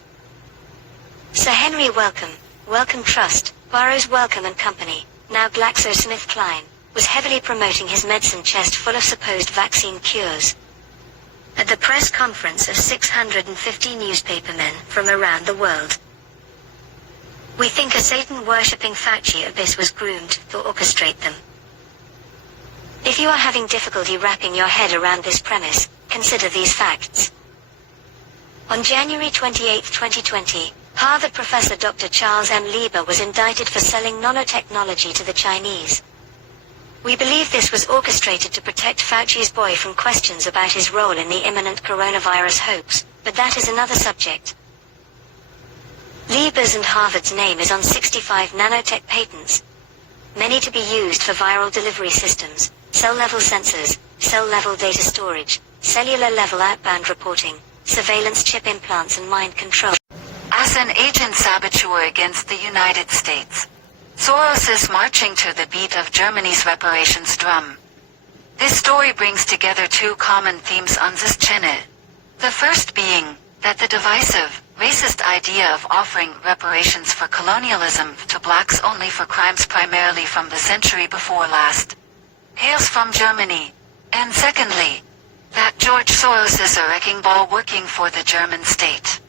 Sir Henry Wellcome Trust, Burroughs Wellcome and Company, now GlaxoSmithKline, was heavily promoting his medicine chest full of supposed vaccine cures. At the press conference of 650 newspapermen from around the world. We think a Satan-worshipping Fauci abyss was groomed to orchestrate them. If you are having difficulty wrapping your head around this premise, consider these facts. On January 28, 2020, Harvard professor Dr. Charles M. Lieber was indicted for selling nanotechnology to the Chinese. We believe this was orchestrated to protect Fauci's boy from questions about his role in the imminent coronavirus hoax, but that is another subject. Lieber's and Harvard's name is on 65 nanotech patents, many to be used for viral delivery systems, cell-level sensors, cell-level data storage, cellular-level outbound reporting, surveillance chip implants and mind control. As an agent saboteur against the United States, Soros is marching to the beat of Germany's reparations drum. This story brings together two common themes on this channel. The first being that the divisive, racist idea of offering reparations for colonialism to blacks only for crimes primarily from the century before last hails from Germany. And secondly, that George Soros is a wrecking ball working for the German state.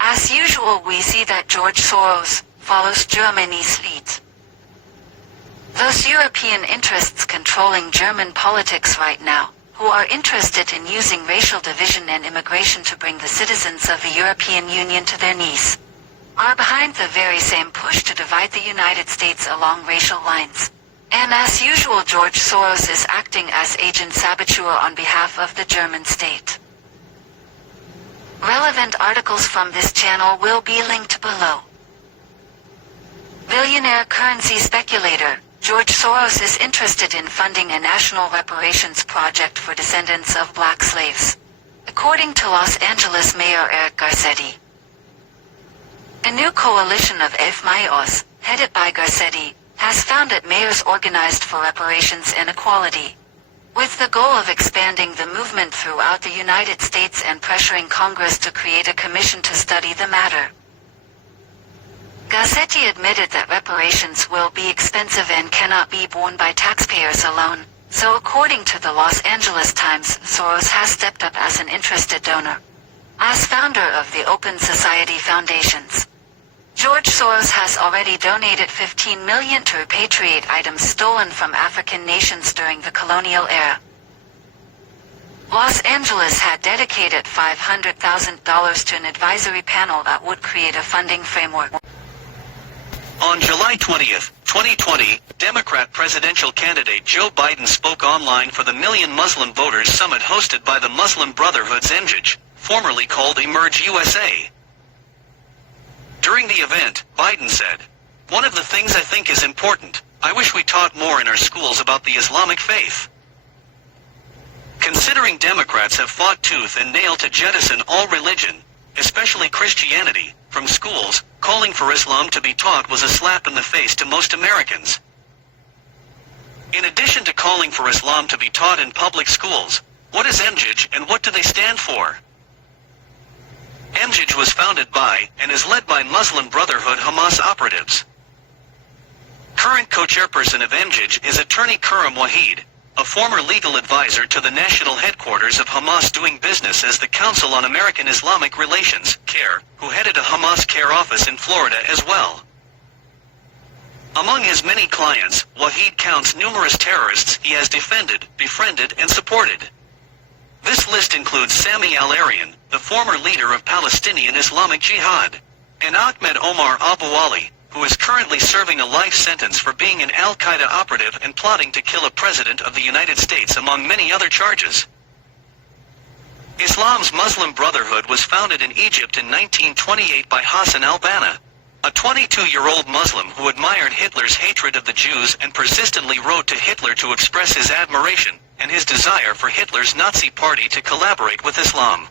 As usual, we see that George Soros follows Germany's lead. Those European interests controlling German politics right now, who are interested in using racial division and immigration to bring the citizens of the European Union to their knees, are behind the very same push to divide the United States along racial lines. And as usual, George Soros is acting as agent saboteur on behalf of the German state. Relevant articles from this channel will be linked below. Billionaire currency speculator, George Soros is interested in funding a national reparations project for descendants of black slaves, according to Los Angeles Mayor Eric Garcetti. A new coalition of Mayos, headed by Garcetti, has founded mayors organized for reparations and equality, with the goal of expanding the movement throughout the United States and pressuring Congress to create a commission to study the matter. Garcetti admitted that reparations will be expensive and cannot be borne by taxpayers alone, so according to the Los Angeles Times, Soros has stepped up as an interested donor. As founder of the Open Society Foundations, George Soros has already donated $15 million to repatriate items stolen from African nations during the colonial era. Los Angeles had dedicated $500,000 to an advisory panel that would create a funding framework. On July 20th, 2020, Democrat presidential candidate Joe Biden spoke online for the Million Muslim Voters Summit hosted by the Muslim Brotherhood's MJIJ, formerly called Emerge USA. During the event, Biden said, "One of the things I think is important, I wish we taught more in our schools about the Islamic faith." Considering Democrats have fought tooth and nail to jettison all religion, especially Christianity, from schools, calling for Islam to be taught was a slap in the face to most Americans. In addition to calling for Islam to be taught in public schools, what is MJIJ and what do they stand for? MJIJ was founded by, and is led by Muslim Brotherhood Hamas operatives. Current co-chairperson of MJIJ is attorney Khurram Wahid, a former legal advisor to the national headquarters of Hamas doing business as the Council on American Islamic Relations, CARE, who headed a Hamas CARE office in Florida as well. Among his many clients, Wahid counts numerous terrorists he has defended, befriended, and supported. This list includes Sami al-Arian, the former leader of Palestinian Islamic Jihad, and Ahmed Omar Abu Ali, who is currently serving a life sentence for being an al-Qaeda operative and plotting to kill a president of the United States among many other charges. Islam's Muslim Brotherhood was founded in Egypt in 1928 by Hassan al-Banna, a 22-year-old Muslim who admired Hitler's hatred of the Jews and persistently wrote to Hitler to express his admiration and his desire for Hitler's Nazi party to collaborate with Islam.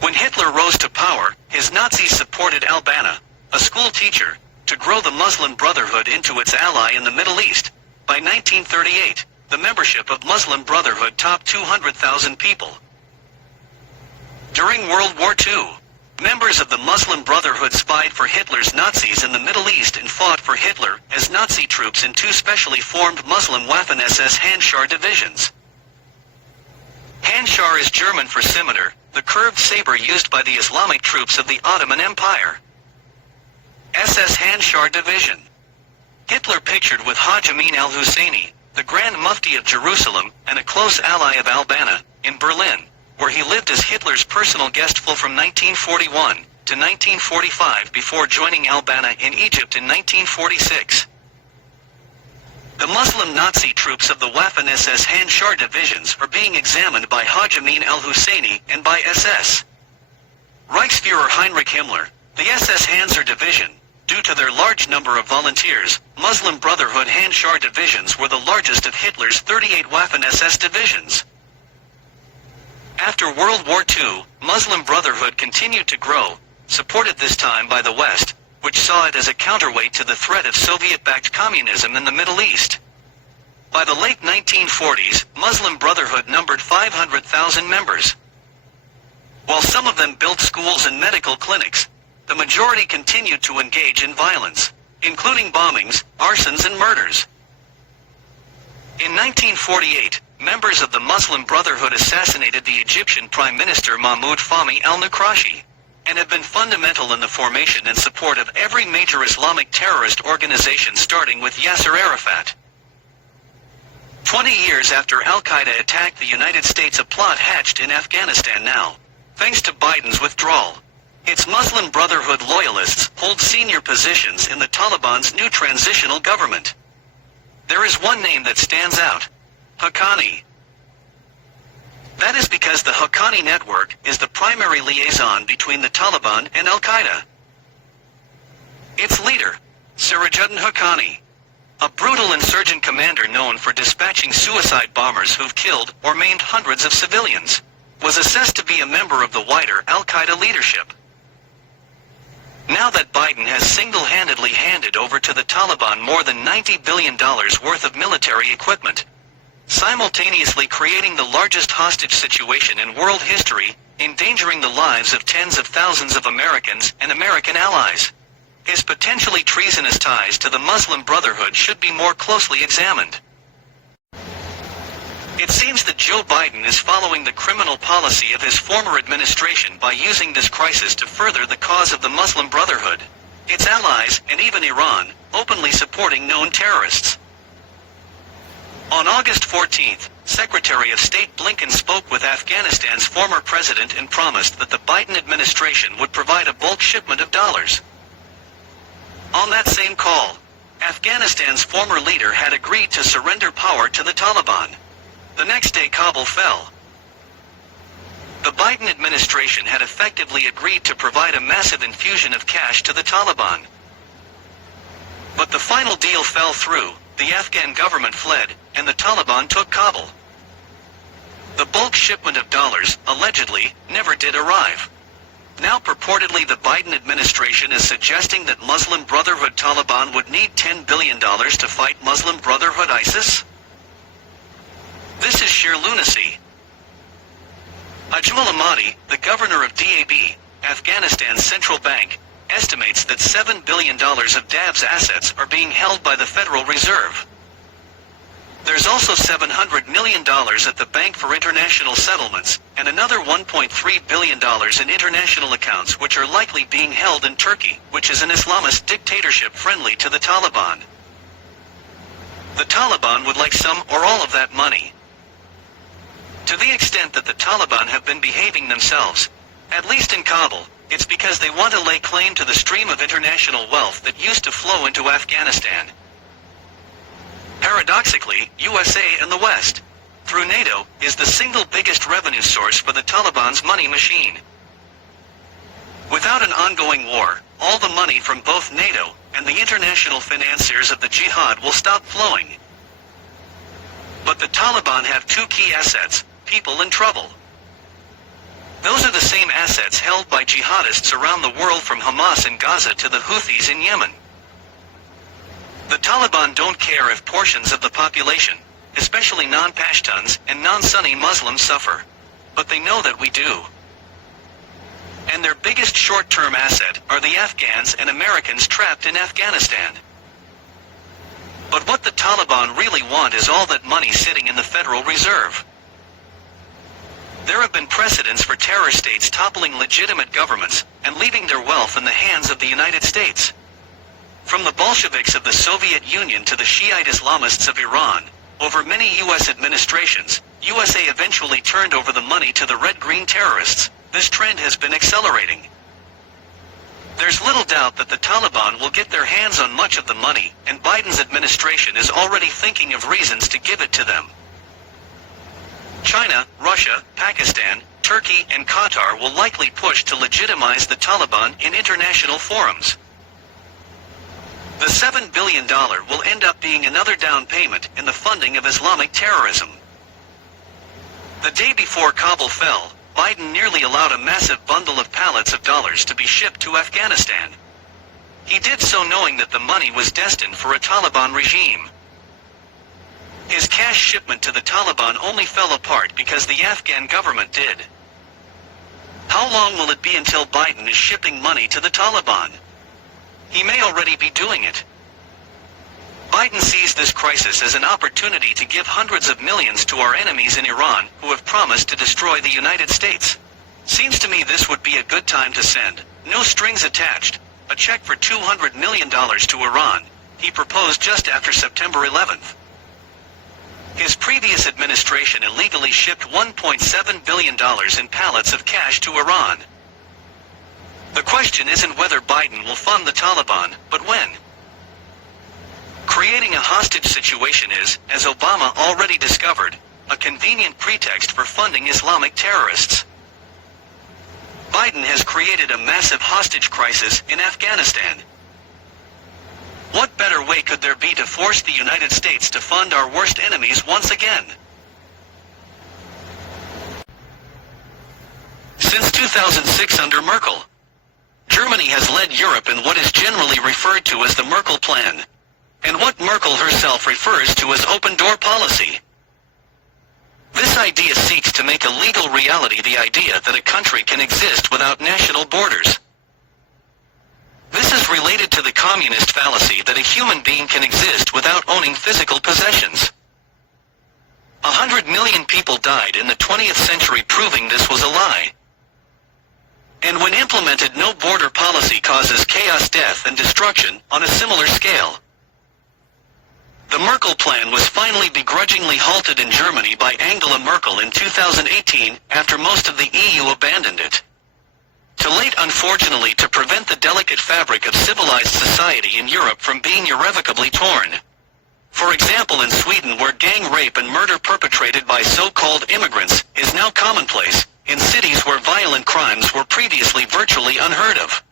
When Hitler rose to power, his Nazis supported al-Banna, a school teacher, to grow the Muslim Brotherhood into its ally in the Middle East. By 1938, the membership of Muslim Brotherhood topped 200,000 people. During World War II, members of the Muslim Brotherhood spied for Hitler's Nazis in the Middle East and fought for Hitler as Nazi troops in two specially formed Muslim Waffen-SS Handschar divisions. Handschar is German for scimitar, the curved saber used by the Islamic troops of the Ottoman Empire. SS Handschar Division. Hitler pictured with Haj Amin al-Husseini, the Grand Mufti of Jerusalem and a close ally of al-Banna, in Berlin, where he lived as Hitler's personal guestful from 1941 to 1945 before joining al-Banna in Egypt in 1946. The Muslim Nazi troops of the Waffen-SS Handschar divisions are being examined by Haj Amin al-Husseini and by SS Reichsfuhrer Heinrich Himmler. The SS Handschar division, due to their large number of volunteers, Muslim Brotherhood Handschar divisions were the largest of Hitler's 38 Waffen-SS divisions. After World War II, Muslim Brotherhood continued to grow, supported this time by the West, which saw it as a counterweight to the threat of Soviet-backed communism in the Middle East. By the late 1940s, Muslim Brotherhood numbered 500,000 members. While some of them built schools and medical clinics, the majority continued to engage in violence, including bombings, arsons and murders. In 1948, members of the Muslim Brotherhood assassinated the Egyptian Prime Minister Mahmoud Fahmy al-Nakrashi, and have been fundamental in the formation and support of every major Islamic terrorist organization starting with Yasser Arafat. 20 years after al-Qaeda attacked the United States, a plot hatched in Afghanistan now, thanks to Biden's withdrawal. Its Muslim Brotherhood loyalists hold senior positions in the Taliban's new transitional government. There is one name that stands out: Haqqani. That is because the Haqqani network is the primary liaison between the Taliban and al-Qaeda. Its leader, Sirajuddin Haqqani, a brutal insurgent commander known for dispatching suicide bombers who've killed or maimed hundreds of civilians, was assessed to be a member of the wider al-Qaeda leadership. Now that Biden has single-handedly handed over to the Taliban more than $90 billion worth of military equipment, simultaneously creating the largest hostage situation in world history, endangering the lives of tens of thousands of Americans and American allies, his potentially treasonous ties to the Muslim Brotherhood should be more closely examined. It seems that Joe Biden is following the criminal policy of his former administration by using this crisis to further the cause of the Muslim Brotherhood, its allies, and even Iran, openly supporting known terrorists. On August 14th, Secretary of State Blinken spoke with Afghanistan's former president and promised that the Biden administration would provide a bulk shipment of dollars. On that same call, Afghanistan's former leader had agreed to surrender power to the Taliban. The next day Kabul fell. The Biden administration had effectively agreed to provide a massive infusion of cash to the Taliban. But the final deal fell through, the Afghan government fled, and the Taliban took Kabul. The bulk shipment of dollars, allegedly, never did arrive. Now purportedly the Biden administration is suggesting that Muslim Brotherhood Taliban would need $10 billion to fight Muslim Brotherhood ISIS? This is sheer lunacy. Ajmal Ahmadi, the governor of DAB, Afghanistan's central bank, estimates that $7 billion of DAB's assets are being held by the Federal Reserve. There's also $700 million at the Bank for International Settlements, and another $1.3 billion in international accounts which are likely being held in Turkey, which is an Islamist dictatorship friendly to the Taliban. The Taliban would like some or all of that money. To the extent that the Taliban have been behaving themselves, at least in Kabul, it's because they want to lay claim to the stream of international wealth that used to flow into Afghanistan. Paradoxically, USA and the West, through NATO, is the single biggest revenue source for the Taliban's money machine. Without an ongoing war, all the money from both NATO and the international financiers of the jihad will stop flowing. But the Taliban have two key assets: people and trouble. Those are the same assets held by jihadists around the world, from Hamas in Gaza to the Houthis in Yemen. The Taliban don't care if portions of the population, especially non-Pashtuns and non-Sunni Muslims, suffer. But they know that we do. And their biggest short-term asset are the Afghans and Americans trapped in Afghanistan. But what the Taliban really want is all that money sitting in the Federal Reserve. There have been precedents for terror states toppling legitimate governments and leaving their wealth in the hands of the United States. From the Bolsheviks of the Soviet Union to the Shiite Islamists of Iran, over many U.S. administrations, USA eventually turned over the money to the red-green terrorists. This trend has been accelerating. There's little doubt that the Taliban will get their hands on much of the money, and Biden's administration is already thinking of reasons to give it to them. China, Russia, Pakistan, Turkey, and Qatar will likely push to legitimize the Taliban in international forums. The $7 billion will end up being another down payment in the funding of Islamic terrorism. The day before Kabul fell, Biden nearly allowed a massive bundle of pallets of dollars to be shipped to Afghanistan. He did so knowing that the money was destined for a Taliban regime. His cash shipment to the Taliban only fell apart because the Afghan government did. How long will it be until Biden is shipping money to the Taliban? He may already be doing it. Biden sees this crisis as an opportunity to give hundreds of millions to our enemies in Iran, who have promised to destroy the United States. Seems to me this would be a good time to send, no strings attached, a check for $200 million to Iran, he proposed just after September 11th. His previous administration illegally shipped $1.7 billion in pallets of cash to Iran. The question isn't whether Biden will fund the Taliban, but when. Creating a hostage situation is, as Obama already discovered, a convenient pretext for funding Islamic terrorists. Biden has created a massive hostage crisis in Afghanistan. What better way could there be to force the United States to fund our worst enemies once again? Since 2006 under Merkel, Germany has led Europe in what is generally referred to as the Merkel Plan, and what Merkel herself refers to as open-door policy. This idea seeks to make a legal reality the idea that a country can exist without national borders. This is related to the communist fallacy that a human being can exist without owning physical possessions. 100 million people died in the 20th century proving this was a lie. And when implemented, no border policy causes chaos, death, and destruction on a similar scale. The Merkel Plan was finally begrudgingly halted in Germany by Angela Merkel in 2018 after most of the EU abandoned it. Too late, unfortunately, to prevent the delicate fabric of civilized society in Europe from being irrevocably torn. For example, in Sweden, where gang rape and murder perpetrated by so-called immigrants is now commonplace, in cities where violent crimes were previously virtually unheard of.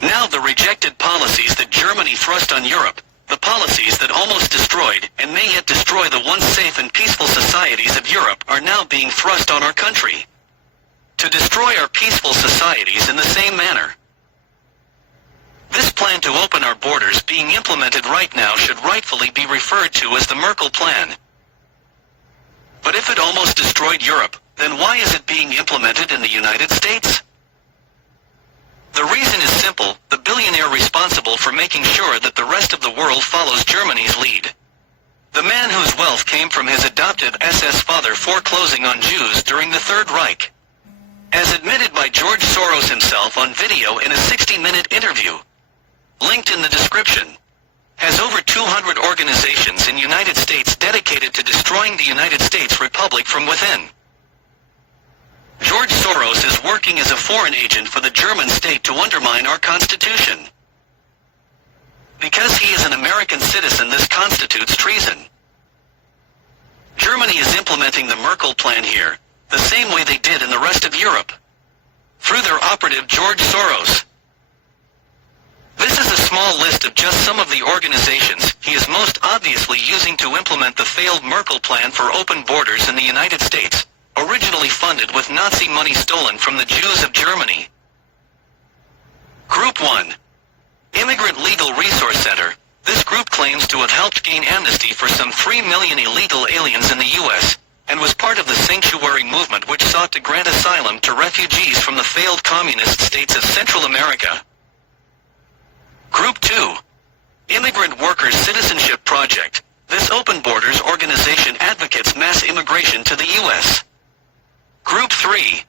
Now the rejected policies that Germany thrust on Europe, the policies that almost destroyed and may yet destroy the once safe and peaceful societies of Europe, are now being thrust on our country. To destroy our peaceful societies in the same manner. This plan to open our borders being implemented right now should rightfully be referred to as the Merkel Plan. But if it almost destroyed Europe, then why is it being implemented in the United States? The reason is simple: the billionaire responsible for making sure that the rest of the world follows Germany's lead. The man whose wealth came from his adoptive SS father foreclosing on Jews during the Third Reich. As admitted by George Soros himself on video in a 60-minute interview, linked in the description, has over 200 organizations in United States dedicated to destroying the United States Republic from within. George Soros is working as a foreign agent for the German state to undermine our Constitution. Because he is an American citizen, this constitutes treason. Germany is implementing the Merkel plan here, the same way they did in the rest of Europe, through their operative George Soros. This is a small list of just some of the organizations he is most obviously using to implement the failed Merkel plan for open borders in the United States, originally funded with Nazi money stolen from the Jews of Germany. Group 1. Immigrant Legal Resource Center. This group claims to have helped gain amnesty for some 3 million illegal aliens in the U.S., and was part of the sanctuary movement which sought to grant asylum to refugees from the failed communist states of Central America. Group 2. Immigrant Workers Citizenship Project. This open borders organization advocates mass immigration to the U.S. Group 3.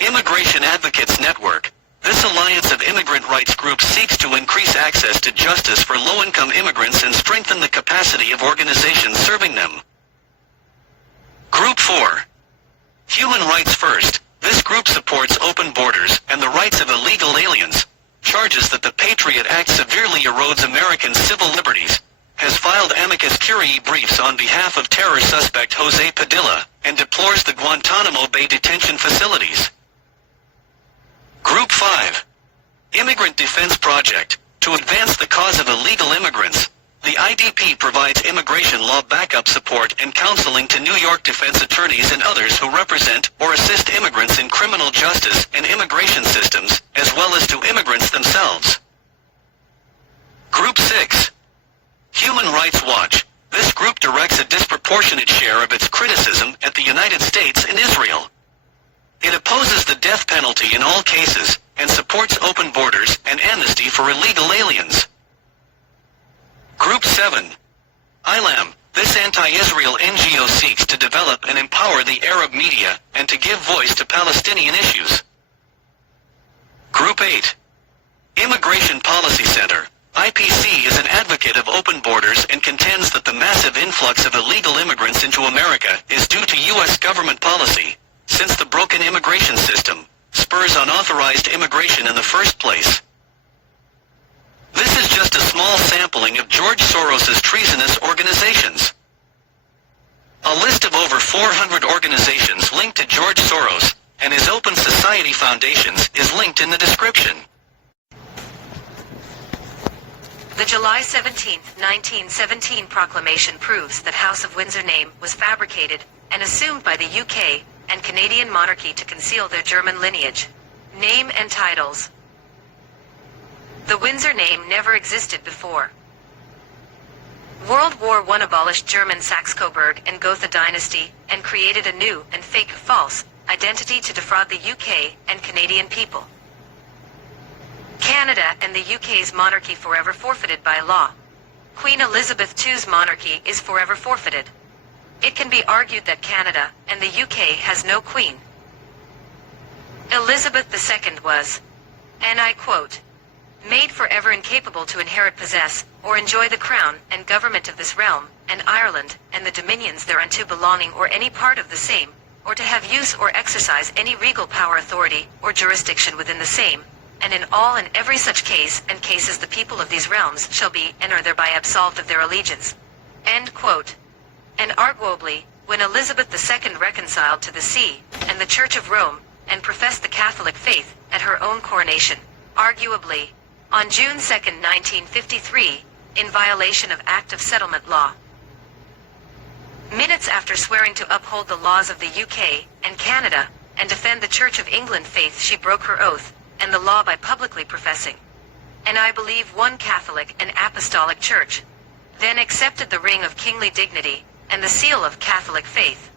Immigration Advocates Network. This alliance of immigrant rights groups seeks to increase access to justice for low-income immigrants and strengthen the capacity of organizations serving them. Group 4. Human Rights First. This group supports open borders and the rights of illegal aliens, charges that the Patriot Act severely erodes American civil liberties, has filed amicus curiae briefs on behalf of terror suspect Jose Padilla, and deplores the Guantanamo Bay detention facilities. Group 5. Immigrant Defense Project. To advance the cause of illegal immigrants, the IDP provides immigration law backup support and counseling to New York defense attorneys and others who represent or assist immigrants in criminal justice and immigration systems, as well as to immigrants themselves. Group 6. Human Rights Watch. This group directs a disproportionate share of its criticism at the United States and Israel. It opposes the death penalty in all cases, and supports open borders and amnesty for illegal aliens. Group 7. ILAM. This anti-Israel NGO seeks to develop and empower the Arab media, and to give voice to Palestinian issues. Group 8. Immigration Policy Center. IPC is an advocate of open borders and contends that the massive influx of illegal immigrants into America is due to U.S. government policy, since the broken immigration system spurs unauthorized immigration in the first place. This is just a small sampling of George Soros's treasonous organizations. A list of over 400 organizations linked to George Soros and his Open Society Foundations is linked in the description. The July 17, 1917 proclamation proves that House of Windsor name was fabricated and assumed by the UK and Canadian monarchy to conceal their German lineage. Name and titles. The Windsor name never existed before. World War I abolished German Saxe-Coburg and Gotha dynasty and created a new and fake false identity to defraud the UK and Canadian people. Canada and the UK's monarchy forever forfeited by law. Queen Elizabeth II's monarchy is forever forfeited. It can be argued that Canada and the UK has no queen. Elizabeth II was, and I quote, made forever incapable to inherit, possess, or enjoy the crown and government of this realm, and Ireland, and the dominions thereunto belonging or any part of the same, or to have use or exercise any regal power, authority, or jurisdiction within the same, and in all and every such case and cases the people of these realms shall be and are thereby absolved of their allegiance. End quote. And arguably, when Elizabeth II reconciled to the See and the Church of Rome, and professed the Catholic faith at her own coronation, arguably, on June 2, 1953, in violation of Act of Settlement law. Minutes after swearing to uphold the laws of the UK and Canada, and defend the Church of England faith, she broke her oath, and the law by publicly professing, and I believe one Catholic and Apostolic Church, then accepted the ring of kingly dignity, and the seal of Catholic faith.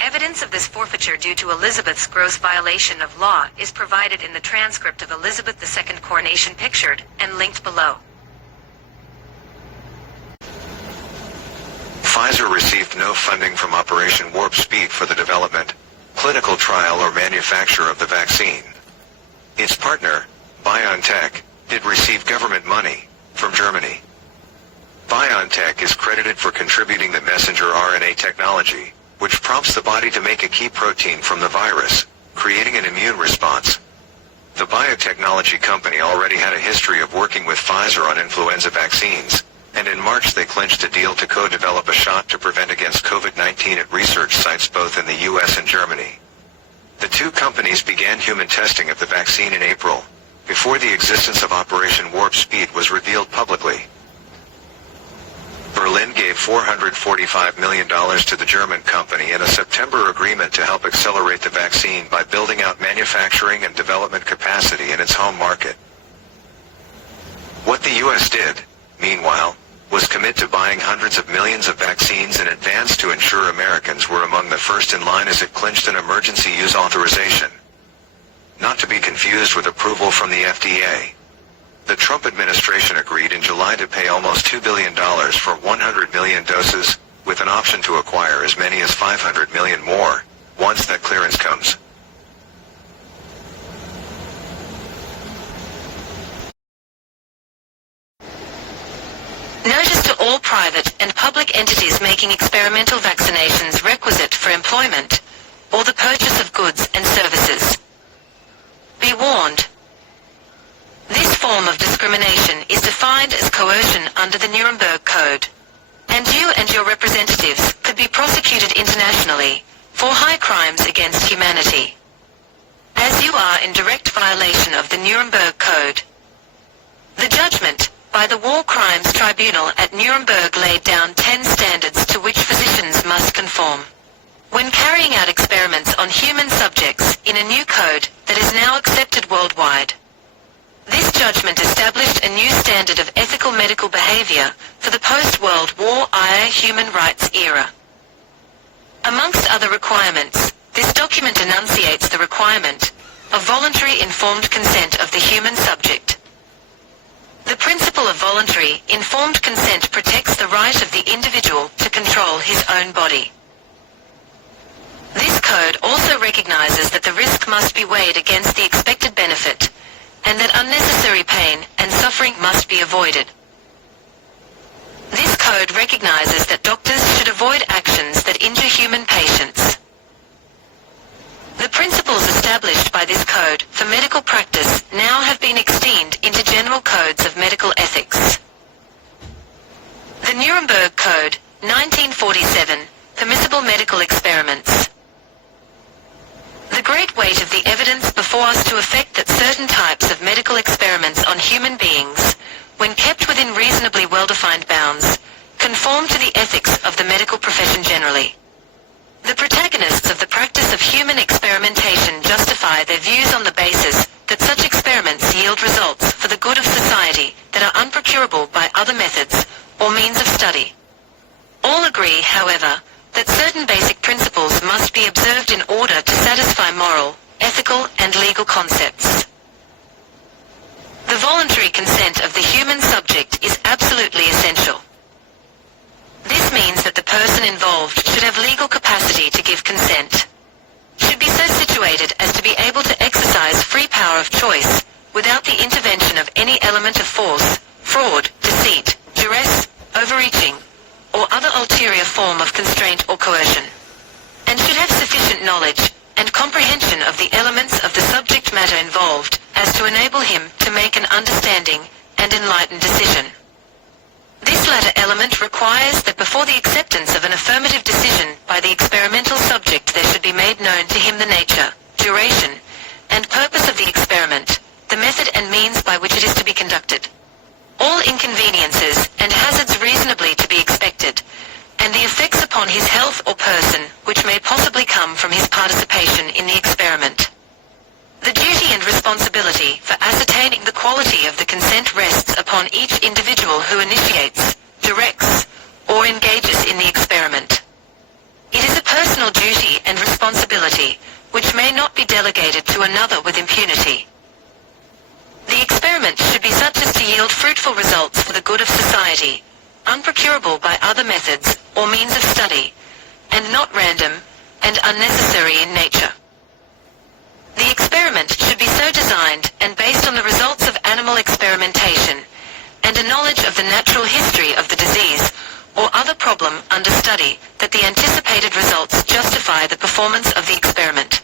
Evidence of this forfeiture due to Elizabeth's gross violation of law is provided in the transcript of Elizabeth II coronation pictured and linked below. Pfizer received no funding from Operation Warp Speed for the development, clinical trial or manufacture of the vaccine. Its partner, BioNTech, did receive government money from Germany. BioNTech is credited for contributing the messenger RNA technology, which prompts the body to make a key protein from the virus, creating an immune response. The biotechnology company already had a history of working with Pfizer on influenza vaccines, and in March they clinched a deal to co-develop a shot to prevent against COVID-19 at research sites both in the US and Germany. The two companies began human testing of the vaccine in April, before the existence of Operation Warp Speed was revealed publicly. Berlin gave $445 million to the German company in a September agreement to help accelerate the vaccine by building out manufacturing and development capacity in its home market. What the US did, meanwhile, was commit to buying hundreds of millions of vaccines in advance to ensure Americans were among the first in line as it clinched an emergency use authorization. Not to be confused with approval from the FDA. The Trump administration agreed in July to pay almost $2 billion for 100 million doses, with an option to acquire as many as 500 million more, once that clearance comes. Notice to all private and public entities making experimental vaccinations requisite for employment, or the purchase of goods and services. Be warned. This form of discrimination is defined as coercion under the Nuremberg Code, and you and your representatives could be prosecuted internationally for high crimes against humanity, as you are in direct violation of the Nuremberg Code. The judgment by the War Crimes Tribunal at Nuremberg laid down 10 standards to which physicians must conform when carrying out experiments on human subjects in a new code that is now accepted worldwide. This judgment established a new standard of ethical medical behavior for the post-World War I human rights era. Amongst other requirements, this document enunciates the requirement of voluntary informed consent of the human subject. The principle of voluntary informed consent protects the right of the individual to control his own body. This code also recognizes that the risk must be weighed against the expected benefit, and that unnecessary pain and suffering must be avoided. This code recognizes that doctors should avoid actions that injure human patients. The principles established by this code for medical practice now have been extended into general codes of medical ethics. The Nuremberg Code, 1947, Permissible Medical Experiments. The great weight of the evidence before us to effect that certain types of medical experiments on human beings, when kept within reasonably well-defined bounds, conform to the ethics of the medical profession generally. The protagonists of the practice of human experimentation justify their views on the basis that such experiments yield results for the good of society that are unprocurable by other methods or means of study. All agree, however, that certain basic principles must be observed in order to satisfy moral, ethical, and legal concepts. The voluntary consent of the human subject is absolutely essential. This means that the person involved should have legal capacity to give consent, should be so situated as to be able to exercise free power of choice without the intervention of any element of force, fraud, deceit, duress, overreaching, or other ulterior form of constraint or coercion, and should have sufficient knowledge and comprehension of the elements of the subject matter involved as to enable him to make an understanding and enlightened decision. This latter element requires that before the acceptance of an affirmative decision by the experimental subject there should be made known to him the nature, duration, and purpose of the experiment, the method and means by which it is to be conducted, all inconveniences and hazards reasonably to be expected, and the effects upon his health or person which may possibly come from his participation in the experiment. The duty and responsibility for ascertaining the quality of the consent rests upon each individual who initiates, directs, or engages in the experiment. It is a personal duty and responsibility which may not be delegated to another with impunity. The experiment should be such as to yield fruitful results for the good of society, unprocurable by other methods or means of study, and not random and unnecessary in nature. The experiment should be so designed and based on the results of animal experimentation and a knowledge of the natural history of the disease or other problem under study that the anticipated results justify the performance of the experiment.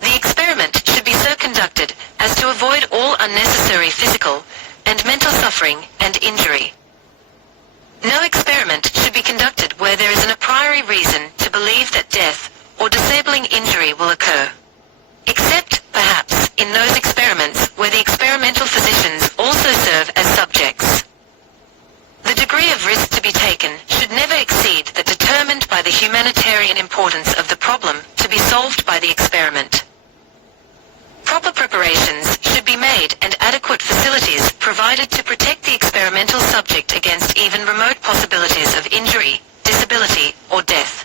The experiment should be so conducted as to avoid all unnecessary physical and mental suffering and injury. No experiment should be conducted where there is an a priori reason to believe that death or disabling injury will occur. Except, perhaps, in those experiments where the experimental physicians also serve as subjects. The degree of risk to be taken should never exceed that determined by the humanitarian importance of the problem to be solved by the experiment. Proper preparations should be made and adequate facilities provided to protect the experimental subject against even remote possibilities of injury, disability, or death.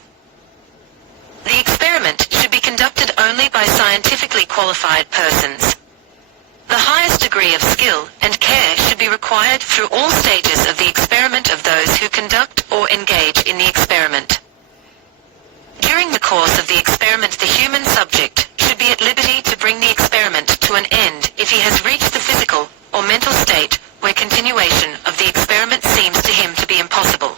The experiment should be conducted only by scientifically qualified persons. The highest degree of skill and care should be required through all stages of the experiment of those who conduct or engage in the experiment. During the course of the experiment, the human subject should be at liberty to bring the experiment to an end if he has reached the physical or mental state where continuation of the experiment seems to him to be impossible.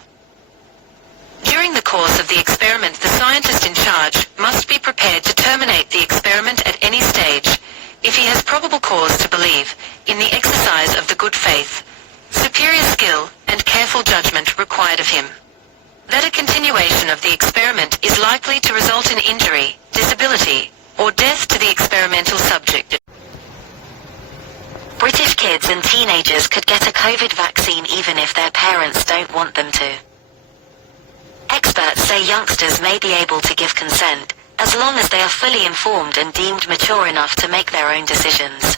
During the course of the experiment, the scientist in charge must be prepared to terminate the experiment at any stage if he has probable cause to believe in the exercise of the good faith, superior skill, and careful judgment required of him, that a continuation of the experiment is likely to result in injury, disability, or death to the experimental subject. British kids and teenagers could get a COVID vaccine even if their parents don't want them to. Experts say youngsters may be able to give consent, as long as they are fully informed and deemed mature enough to make their own decisions.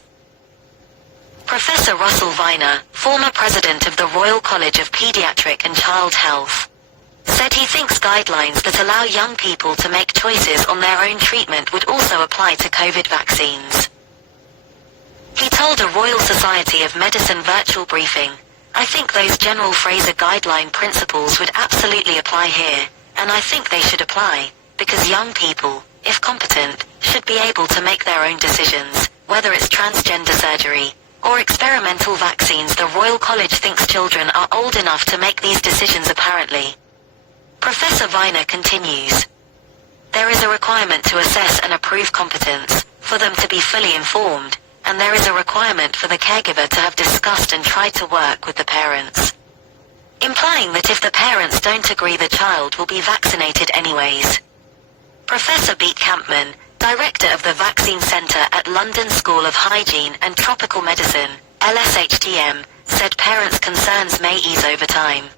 Professor Russell Viner, former president of the Royal College of Pediatric and Child Health, said he thinks guidelines that allow young people to make choices on their own treatment would also apply to COVID vaccines. He told a Royal Society of Medicine virtual briefing, "I think those General Fraser guideline principles would absolutely apply here, and I think they should apply, because young people, if competent, should be able to make their own decisions, whether it's transgender surgery or experimental vaccines. The Royal College thinks children are old enough to make these decisions apparently." Professor Viner continues, "There is a requirement to assess and approve competence, for them to be fully informed, and there is a requirement for the caregiver to have discussed and tried to work with the parents. Implying that if the parents don't agree, the child will be vaccinated anyways." Professor Beat Campman, director of the Vaccine Centre at London School of Hygiene and Tropical Medicine, LSHTM, said parents' concerns may ease over time.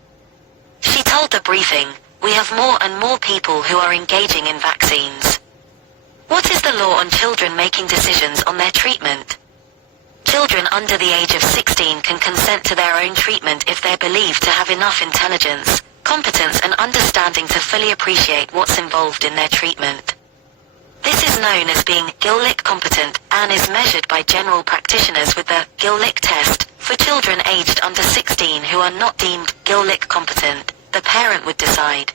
She told the briefing, "We have more and more people who are engaging in vaccines. What is the law on children making decisions on their treatment? Children under the age of 16 can consent to their own treatment if they're believed to have enough intelligence, competence and understanding to fully appreciate what's involved in their treatment. This is known as being Gill-Lick competent and is measured by general practitioners with the Gill-Lick test. For children aged under 16 who are not deemed Gill-Lick competent, the parent would decide."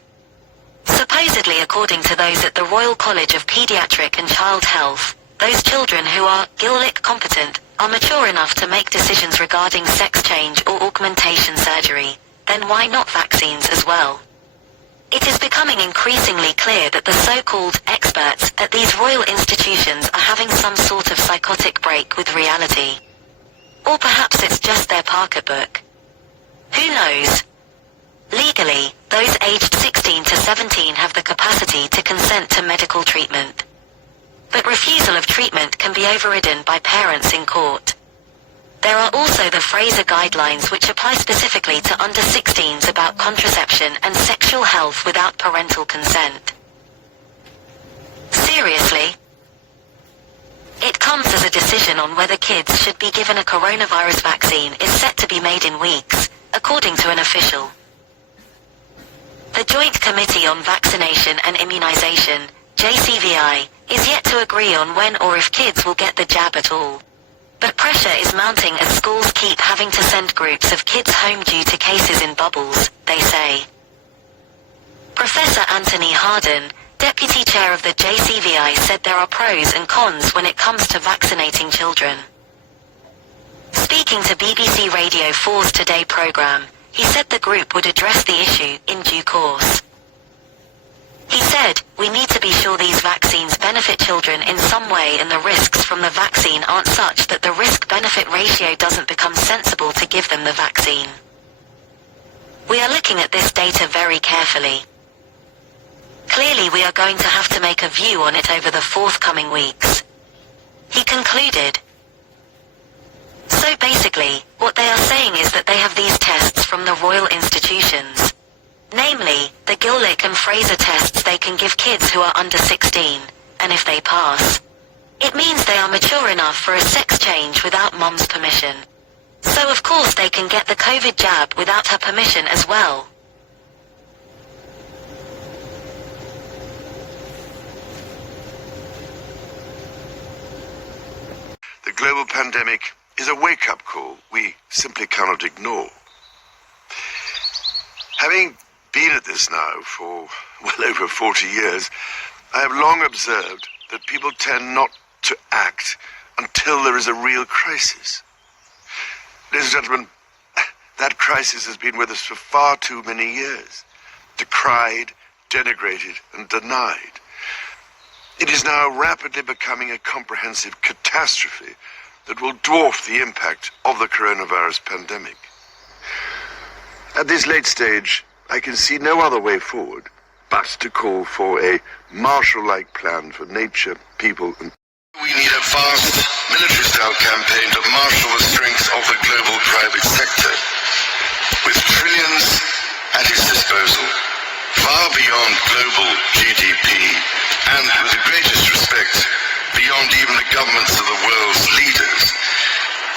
Supposedly, according to those at the Royal College of Pediatric and Child Health, those children who are Gill-Lick competent are mature enough to make decisions regarding sex change or augmentation surgery. Then why not vaccines as well? It is becoming increasingly clear that the so-called experts at these royal institutions are having some sort of psychotic break with reality. Or perhaps it's just their pocketbook. Who knows? Legally, those aged 16 to 17 have the capacity to consent to medical treatment. But refusal of treatment can be overridden by parents in court. There are also the Fraser guidelines which apply specifically to under 16s about contraception and sexual health without parental consent. Seriously? It comes as a decision on whether kids should be given a coronavirus vaccine is set to be made in weeks, according to an official. The Joint Committee on Vaccination and Immunization, JCVI, is yet to agree on when or if kids will get the jab at all. But pressure is mounting as schools keep having to send groups of kids home due to cases in bubbles, they say. Professor Anthony Harden, deputy chair of the JCVI, said there are pros and cons when it comes to vaccinating children. Speaking to BBC Radio 4's Today programme, he said the group would address the issue in due course. He said, "We need to be sure these vaccines benefit children in some way and the risks from the vaccine aren't such that the risk-benefit ratio doesn't become sensible to give them the vaccine." We are looking at this data very carefully. Clearly we are going to have to make a view on it over the forthcoming weeks. He concluded. So basically, what they are saying is that they have these tests from the royal institutions. Namely, the Gillick and Fraser tests they can give kids who are under 16, and if they pass, it means they are mature enough for a sex change without mom's permission. So of course they can get the COVID jab without her permission as well. The global pandemic is a wake-up call we simply cannot ignore. Having been at this now for well over 40 years, I have long observed that people tend not to act until there is a real crisis. Ladies and gentlemen, that crisis has been with us for far too many years, decried, denigrated, and denied. It is now rapidly becoming a comprehensive catastrophe that will dwarf the impact of the coronavirus pandemic. At this late stage, I can see no other way forward but to call for a Marshall-like plan for nature, people, and... We need a vast military-style campaign to marshal the strength of the global private sector, with trillions at its disposal, far beyond global GDP, and with the greatest respect, beyond even the governments of the world's leaders.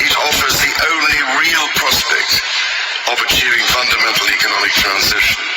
It offers the only real prospect of achieving fundamental economic transition.